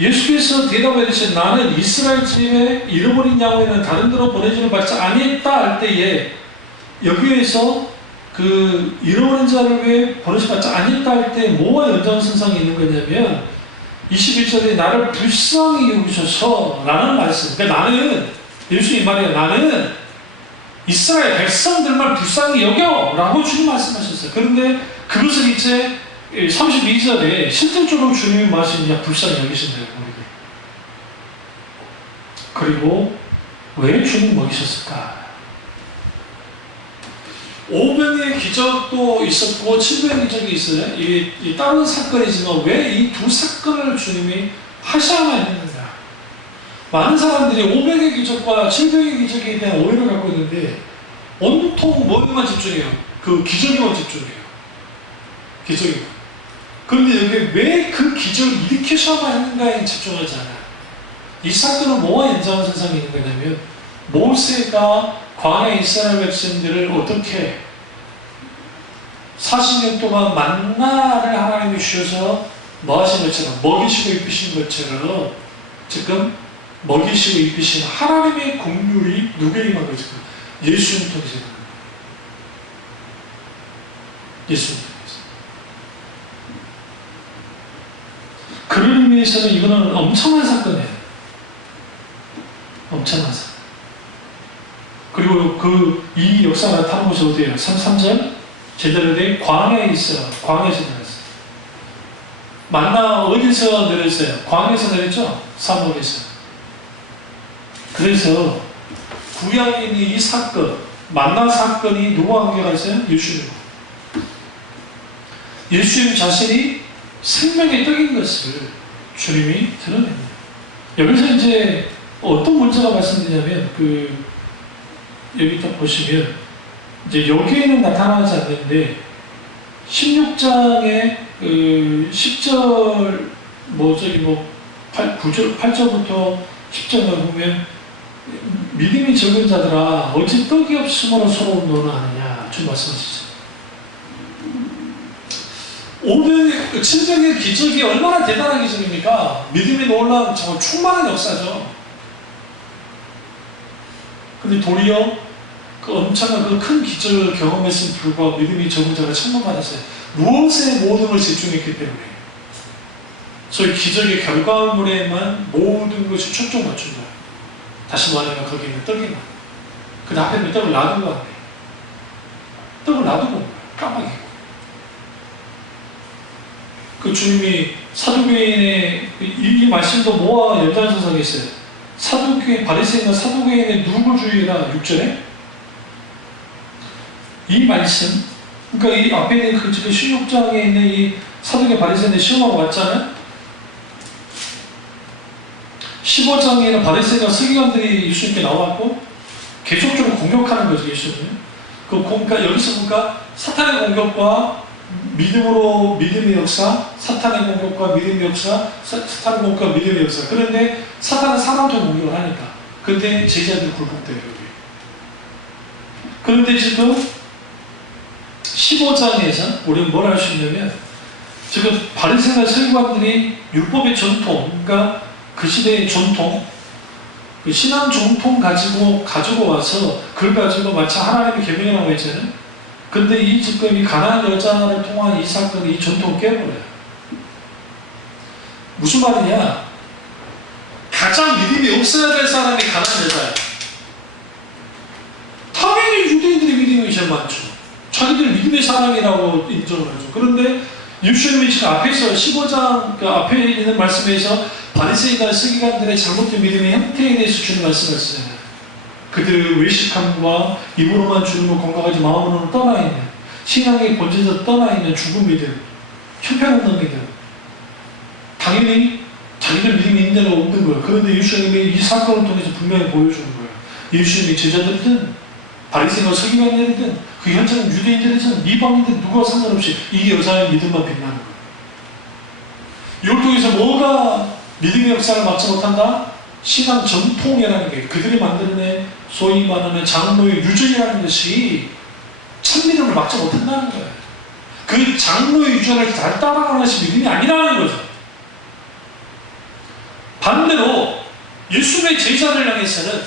예수께서 대답해 주신 나는 이스라엘 집에 잃어버린 양에는 다른 데로 보내지를 받지 아니했다 할 때에 여기에서 그 잃어버린 자를 위해 버릇받지 아니했다 할 때 뭐가 연장선상에 있는 거냐면 21절에 나를 불쌍히 여기셔서 라는 말씀. 그러니까 나는 예수님 말이에요. 나는 이스라엘 백성들만 불쌍히 여겨 라고 주님 말씀하셨어요. 그런데 그것을 이제 32절에 실질적으로 주님이 말씀이 불쌍히 여기신다요. 그리고 왜 주님 먹이셨을까? 500의 기적도 있었고 700의 기적이 있어요. 이 다른 사건이지만 왜 이 두 사건을 주님이 하셔야만 했는가? 많은 사람들이 500의 기적과 700의 기적에 대한 오해를 갖고 있는데 온통 뭐에만 집중해요? 그 기적에만 집중해요. 기적에만. 그런데 여기 왜 그 기적을 일으키셔야만 했는가에 집중하지 않아요. 이 사건은 뭐와 연장선상에 있는 거냐면 모세가 광야의 이스라엘 백성들을 어떻게 40년 동안 만나를 하나님이 주셔서 뭐 하신 것처럼 먹이시고 입히신 것처럼 지금 먹이시고 입히신 하나님의 긍휼이 누구에게 임한 거죠? 예수님 통해서 임한 거예요. 예수님 통해서. 그런 의미에서는 이거는 엄청난 사건이에요. 엄청난 사건. 그리고 이 역사가 나타난 곳이 어디예요? 3절 제자들이 광야에 있어요. 광야에서 내렸어요. 만나 어디서 내렸어요? 광야에서 내렸죠? 사목에서. 그래서 구약에 있는 이 사건, 만나 사건이 누구와 관계가 있어요? 예수님. 예수님 자신이 생명의 떡인 것을 주님이 드러냅니다. 여기서 이제 어떤 문제가 발생되냐면 여기 딱 보시면 이제 여기에는 나타나지 않는데 16장의 10절 8절부터 10절을 보면 믿음이 적은 자들아 어찌 떡이 없음으로 서로 논하느냐 좀 말씀하시죠. 500, 700의 기적이 얼마나 대단한 기적입니까? 믿음이 놀라운 정말 충만한 역사죠. 근데 도리어 그 엄청난 그 큰 기적을 경험했음에 불구하고 믿음이 적은 자가 천만받았어요. 무엇에 모든 걸 집중했기 때문에. 소위 기적의 결과물에만 모든 것이 초점 맞춘 거예요. 다시 말하면 거기에 있는 떡이만. 그 앞에 있는 떡을 놔두고 왔네. 떡을 놔두고 온 거예요. 까마귀고. 그 주님이 사두개인의 이 말씀도 뭐와 연장선상에 있어요. 사두개인, 바리새인과 사두개인의 누구 주의라 6절에 이 말씀, 그러니까 이 앞에 있는 그 16장에 있는 이 사두개 바리새인의 시험하고 왔잖아요. 15장에는 바리새인과 서기관들이 예수님께 나왔고 계속적으로 공격하는 거죠, 예수님. 그러니까 여기서 보니까 사탄의 공격과 믿음의 역사, 사탄의 공격과 믿음의 역사, 사탄의 공격과 믿음의 역사. 그런데 사탄은 사람도 공격을 하니까. 그런데 제자들이 굴복돼요, 여기. 그런데 지금 15장에서 우리는 뭘 할 수 있냐면 지금 바리새인과 서기관들이 율법의 전통, 그러니까 그 시대의 전통, 그 신앙 전통 가지고 와서 그걸 가지고 마치 하나님의 계명이라고 했잖아요. 근데 지금 이 가나안 여자를 통한 이 사건이 이 전통을 깨버려요. 무슨 말이냐? 가장 믿음이 없어야 될 사람이 가나안 여자예요. 당연히 유대인들이 믿음이 제일 많죠. 자기들 믿음의 사람이라고 인정을 하죠. 그런데 예수님이 지금 앞에서 15장 그 앞에 있는 말씀에서 바리새인과 서기관들의 잘못된 믿음의 형태에 대해서 주는 말씀을 그들의 외식함과 입으로만 주님을 건강하지 마음으로는 떠나있는 신앙의 본질에서 떠나있는 죽은 믿음, 형편없는 믿음. 당연히 자기들 믿음이 있는 데가 없는 거예요. 그런데 예수님이 이 사건을 통해서 분명히 보여주는 거예요. 예수님이 제자들이든 바리새인과 서기관들이든 그 현장은 유대인들이든 이방인들 누가 상관없이 이 여자의 믿음만 빛나는 거예요. 이걸 통해서 뭐가 믿음의 역사를 막지 못한다? 신앙 전통이라는 게 그들이 만들어낸 소위 말하는 장로의 유전이라는 것이 참믿음을 막지 못한다는 거예요. 그 장로의 유전을 잘 따라가는 것이 믿음이 아니라는 거죠. 반대로 예수님의 제자를 향해서는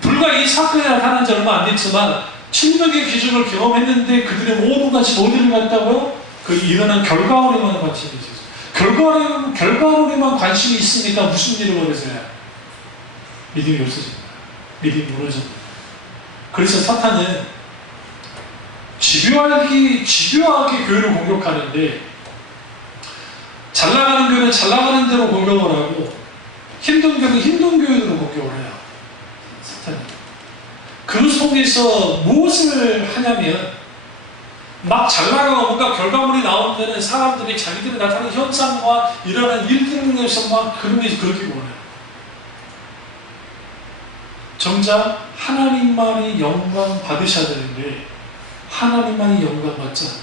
불과 이 사건이 나타난 지 얼마 안 됐지만 700의 기적을 경험했는데 그들의 모든 것이 어디를 갔다고요? 그 일어난 결과물에만 관심이 있어요. 결과물에만 관심이 있으니까 무슨 일을 벌여서요? 믿음이 없어집니다. 믿음이 무너집니다. 그래서 사탄은 집요하게 교회를 공격하는데 잘 나가는 교회는 잘 나가는 대로 공격을 하고 힘든 교회는 힘든 교회대로 공격을 해요. 사탄이. 그 속에서 무엇을 하냐면 막 잘 나가고 뭔가 결과물이 나오는 데는 사람들이 자기들이 나타나는 현상과 일어나는 일들에서 막 그렇게 원해요. 정작 하나님만이 영광 받으셔야 되는데 하나님만이 영광 받지 않는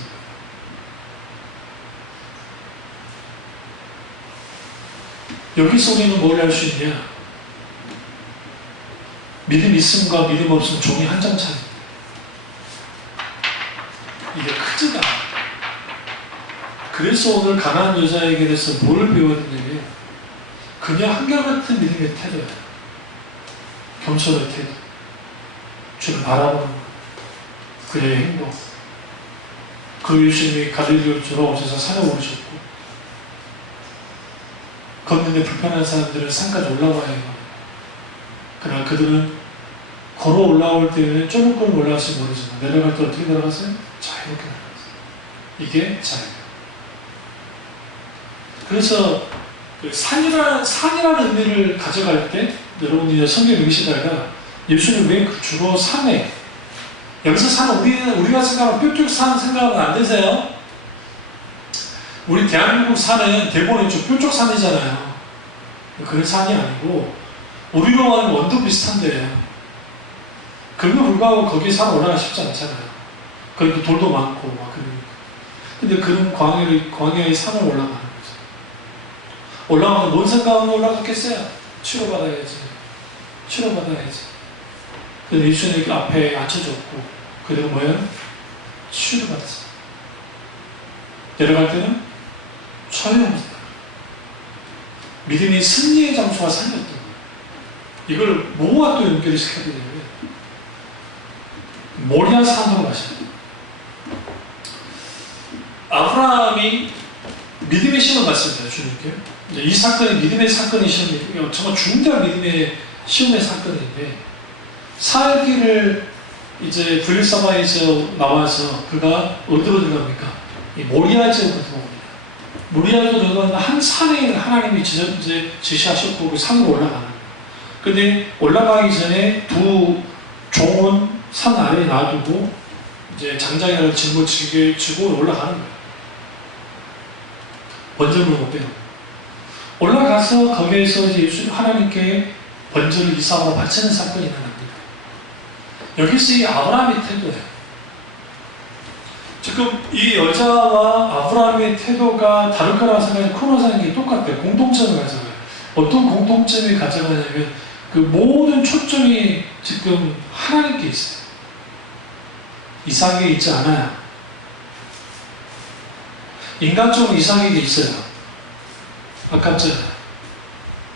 거예요. 여기서 우리는 뭘 할 수 있냐? 믿음 있음과 믿음 없음 종이 한 장 차이입니다. 이게 크지가 않아요. 그래서 오늘 가난한 여자에게 대해서 뭘 배웠냐면 그냥 한결같은 믿음의 태도예요. 겸손의 태도, 주를 바라보는 그의 행동, 그 예수님이 갈릴리로 돌아오셔서 산에 오르셨고 걷는데 불편한 사람들은 산까지 올라와야 해요. 그러나 그들은 걸어 올라올 때는 조금 올라갈지 모르지만 내려갈 때 어떻게 내려갔어요? 자유롭게 내려갔어요. 이게 자유예요. 그래서 그 산이라는 의미를 가져갈 때 여러분이 성경 읽으시다가 예수님 왜 주로 산에 여기서 산 우리가 생각하는 뾰족 산 생각하면 안 되세요? 우리 대한민국 산은 대부분 좀 뾰족 산이잖아요. 그런 산이 아니고 우리로 하는 원도 비슷한데요. 그럼에도 불구하고 거기 산 올라가기 쉽지 않잖아요. 거기 돌도 많고 막 그러니까. 근데 그런 광야의 산을 올라가는 거죠. 올라가면 뭔 생각하면 올라갔겠어요? 치료받아야지. 그래서 예수님 앞에 앉혀줬고 그리고 뭐예요? 치료받았어요. 내려갈 때는 자유합니다. 믿음이 승리의 장소가 산이었던 거예요. 이걸 뭐와 또 연결을 시켜야 되냐면 모리아 산으로 가셔야 돼요. 아브라함이 믿음의 시험을 받습니다. 주님께. 이 사건이 믿음의 사건이 시험이고 정말 중대한 믿음의 시험의 사건인데 사흘길을 이제 블리사바에서 나와서 그가 어디로 들어갑니까? 이 모리아 지역으로 들어옵니다. 모리아로 들어가는 한 산에 하나님이 지시하셨고 그 산으로 올라가는 거예요. 근데 올라가기 전에 두 종은 산 아래에 놔두고 이제 장작이라는 짊어지고 올라가는 거예요. 번제를 못 빼요. 올라가서 거기에서 이제 예수님 하나님께 번제를 이삭으로 바치는 사건이 일어납니다. 여기서 이 아브라함의 태도예요. 지금 이 여자와 아브라함의 태도가 다를 거라고 생각하면 크로사는 게 똑같아요. 공통점을 가져가요. 어떤 공통점이 가져가냐면 그 모든 초점이 지금 하나님께 있어요. 이삭에게 있지 않아요. 인간적으로 이삭에게 있어요. 아깝잖아요.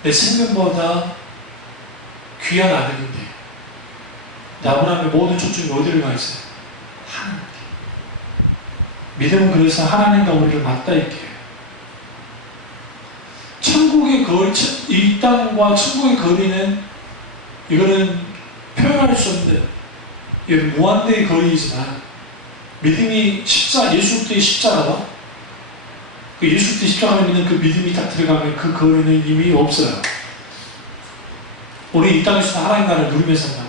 내 생명보다 귀한 아들인데 아브라함의 모든 초점이 어디를 가 있어요? 하나님께. 믿음은 그래서 하나님과 우리를 맞닿아 있게 해요. 천국의 거리, 이 땅과 천국의 거리는 이거는 표현할 수 없는 이건 무한대의 거리이지만 믿음이 예수 그리스도의 십자가와 그 예수 그리스도의 십자가를 믿는 그 믿음이 딱 들어가면 그 거리는 이미 없어요. 우리 이 땅에서 하나님 나라를 누리면서 산다.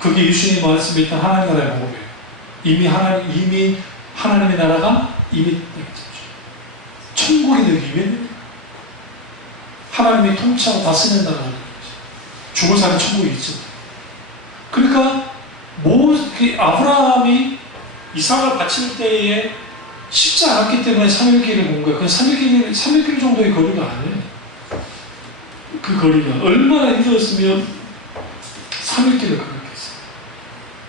그게 예수님 말씀에 있던 하나님 나라의 복음이에요. 이미 하나님의 나라가 이미 천국이 되기 위해 하나님이 통치하고 다스리는 나라라는 거죠. 죽을 사는 천국이 있죠. 그러니까 아브라함이 이삭을 바칠 때에 쉽지 않았기 때문에 3일길을 본 거예요. 그건 3일길 정도의 거리가 아니에요. 그 거리가 얼마나 힘들었으면 3일길을 걸었겠어요.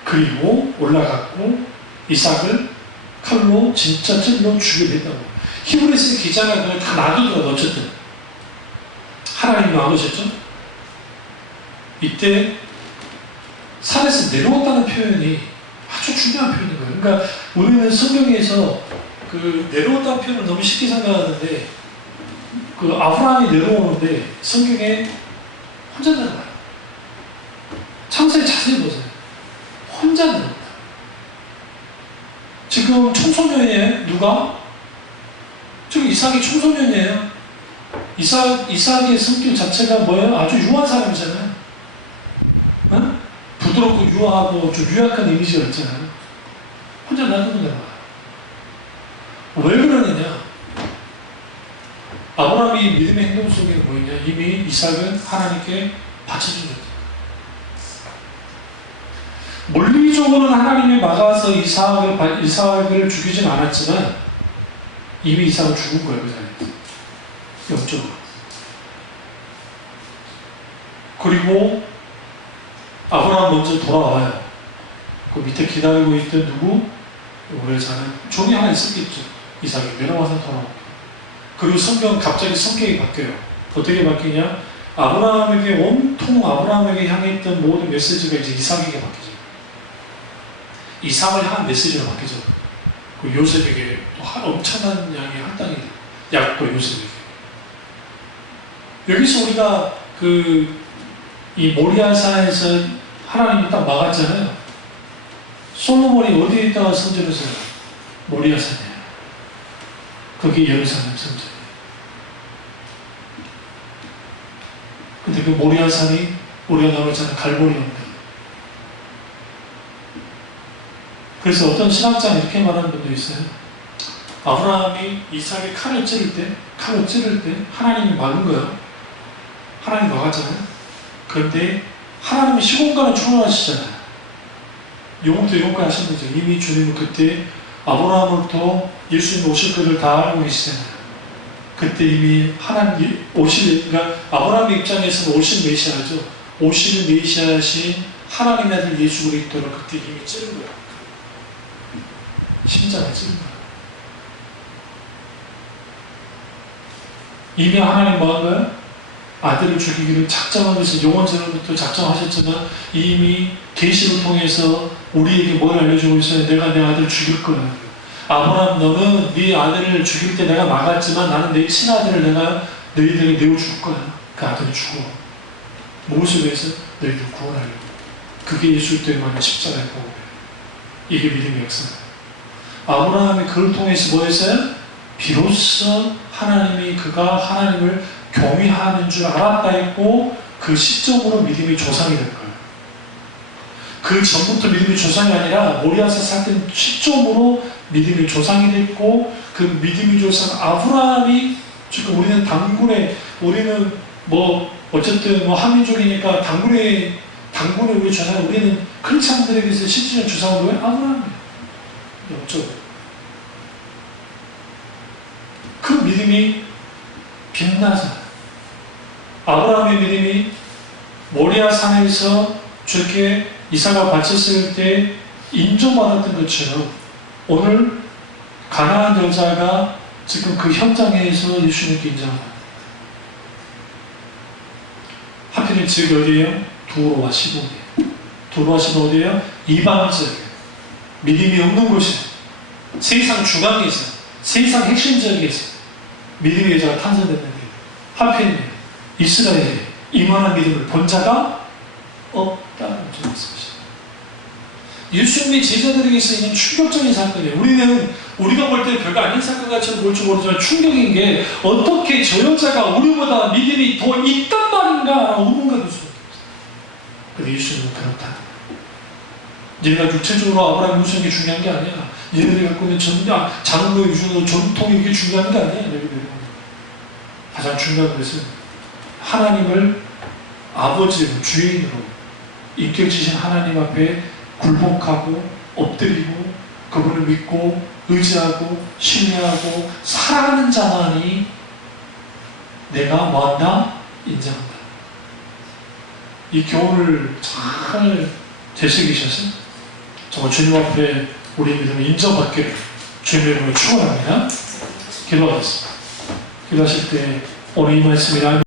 그리고 올라갔고 이삭을 칼로 진짜 찔러 죽이게 됐다고. 히브리서 기자가 그걸 다 놔두더라도 어쨌든 하나님이 놔두셨죠. 이때 산에서 내려왔다는 표현이 아주 중요한 표현인 거예요. 그러니까 우리는 성경에서 그 내려왔다는 표현을 너무 쉽게 생각하는데 그 아브라함이 내려오는데 성경에 혼자 내려와요. 창세기 자세히 보세요. 혼자 내려옵니다. 지금 청소년이에요. 누가? 지금 이삭이 청소년이에요. 이삭의 성격 자체가 뭐예요? 아주 유한 사람이잖아요. 어? 부드럽고 유하고 좀 유약한 이미지가 있잖아요. 혼자 놔두고 내려가요. 왜 그러느냐? 아브라함이 믿음의 행동 속에 뭐였냐? 이미 이삭을 하나님께 바쳐주셨다. 물리적으로는 하나님이 막아서 이삭을 죽이진 않았지만 이미 이삭은 죽은 거예요. 그 자리에서. 영적으로. 그리고 아브라함 먼저 돌아와요. 그 밑에 기다리고 있던 누구? 오래 사는 종이 하나 있었겠죠. 이삭이 내려와서 돌아옵니다. 그리고 성경 갑자기 성격이 바뀌어요. 어떻게 바뀌냐? 아브라함에게 온통 아브라함에게 향했던 모든 메시지가 이제 이삭에게 바뀌죠. 이삭을 향한 메시지로 바뀌죠. 그 요셉에게 또 엄청난 양의 할당이 돼요. 야곱과 요셉에게. 여기서 우리가 이 모리아산에서 하나님이 딱 막았잖아요. 솔로몬이 어디에 있다가 성전을 써요? 모리아산이에요. 그게 예루살렘 성전이에요. 근데 그 모리아산이 우리가 나오잖아요. 갈보리입니다. 그래서 어떤 신학자는 이렇게 말하는 분도 있어요. 아브라함이 이삭의 칼을 찌를 때 하나님이 막은 거예요. 하나님이 막았잖아요. 그런데 하나님이 시공간을 충원하시잖아요. 영혼도 영혼까지 하신 거죠. 이미 주님은 그때 아브라함으로부터 예수님 오실 것을 다 알고 계시잖아요. 그때 이미 하나님 그러니까 아브라함의 입장에서는 오신 메시아죠. 오시는 메시아신 하나님의 아들 예수 그리스도를 그때 이미 찌른 거예요. 심장을 찌른 거예요. 이미 하나님 뭐 한 거예요? 아들을 죽이기를 작정하면서 영원전부터 작정하셨지만 이미 계시를 통해서 우리에게 뭘 알려주고 있어요? 내가 내 아들을 죽일 거야. 아브라함 너는 네 아들을 죽일 때 내가 막았지만 나는 내 친아들을 내가 너희들에게 내어줄 거야. 그 아들이 죽어. 무엇을 위해서? 너희들 구원하려고. 그게 예수 때문에 십자가의 복음이에요. 이게 믿음의 역사예요. 아브라함이 그걸 통해서 뭐 했어요? 비로소 하나님이 그가 하나님을 경외하는 줄 알았다 했고 그 시점으로 믿음이 조상이 된 거예요. 그 전부터 믿음이 조상이 아니라 모리아산 사건 시점으로 믿음이 조상이 됐고 그 믿음이 조상 아브라함이 지금 우리는 뭐 어쨌든 뭐 한민족이니까 당군의 우리 조상 우리는 크리스찬들에게서 실질적인 조상은 뭐예요? 아브라함이에요. 영적으로. 그 믿음이 빛나잖아요. 아브라함의 믿음이 모리아산에서 저렇게 이삭을 바쳤을 때 인정받았던 것처럼 오늘 가나안 여자가 지금 그 현장에서 예수님께 인정합니다. 하필은 지금 어디에요? 두로와 시돈이에요. 두로와 시돈 어디에요? 이방 지역이에요. 믿음이 없는 곳이에요. 세상 중앙에서 세상 핵심 지역에서 믿음의 여자가 탄생됐는데 하필 이스라엘에 이만한 믿음을 본 자가 없다는 점이 있습니다. 예수님의 제자들에게서 있는 충격적인 사건이에요. 우리가 볼 때 별거 아닌 사건 같이 볼 줄 모르지만 충격인 게 어떻게 저 여자가 우리보다 믿음이 더 있단 말인가 의문가 들 수밖에 없어요. 근데 예수님은 그렇다. 얘가 육체적으로 아브라함이 우선 게 중요한 게 아니야. 얘네들이 갖고 있는 작은 거 위주로 전통이 그게 중요한 게 아니야. 가장 중요한 것은 하나님을 아버지로 주인으로 인격지신 하나님 앞에 굴복하고 엎드리고 그분을 믿고 의지하고 신뢰하고 사랑하는 자만이 내가 뭐한다? 인정한다. 이 교훈을 잘 되새기셔서 정말 주님 앞에 우리의 믿음을 인정받기를 주님의 이름으로 축원합니다. 기도하겠습니다. 기도하실 때 오늘 이 말씀이라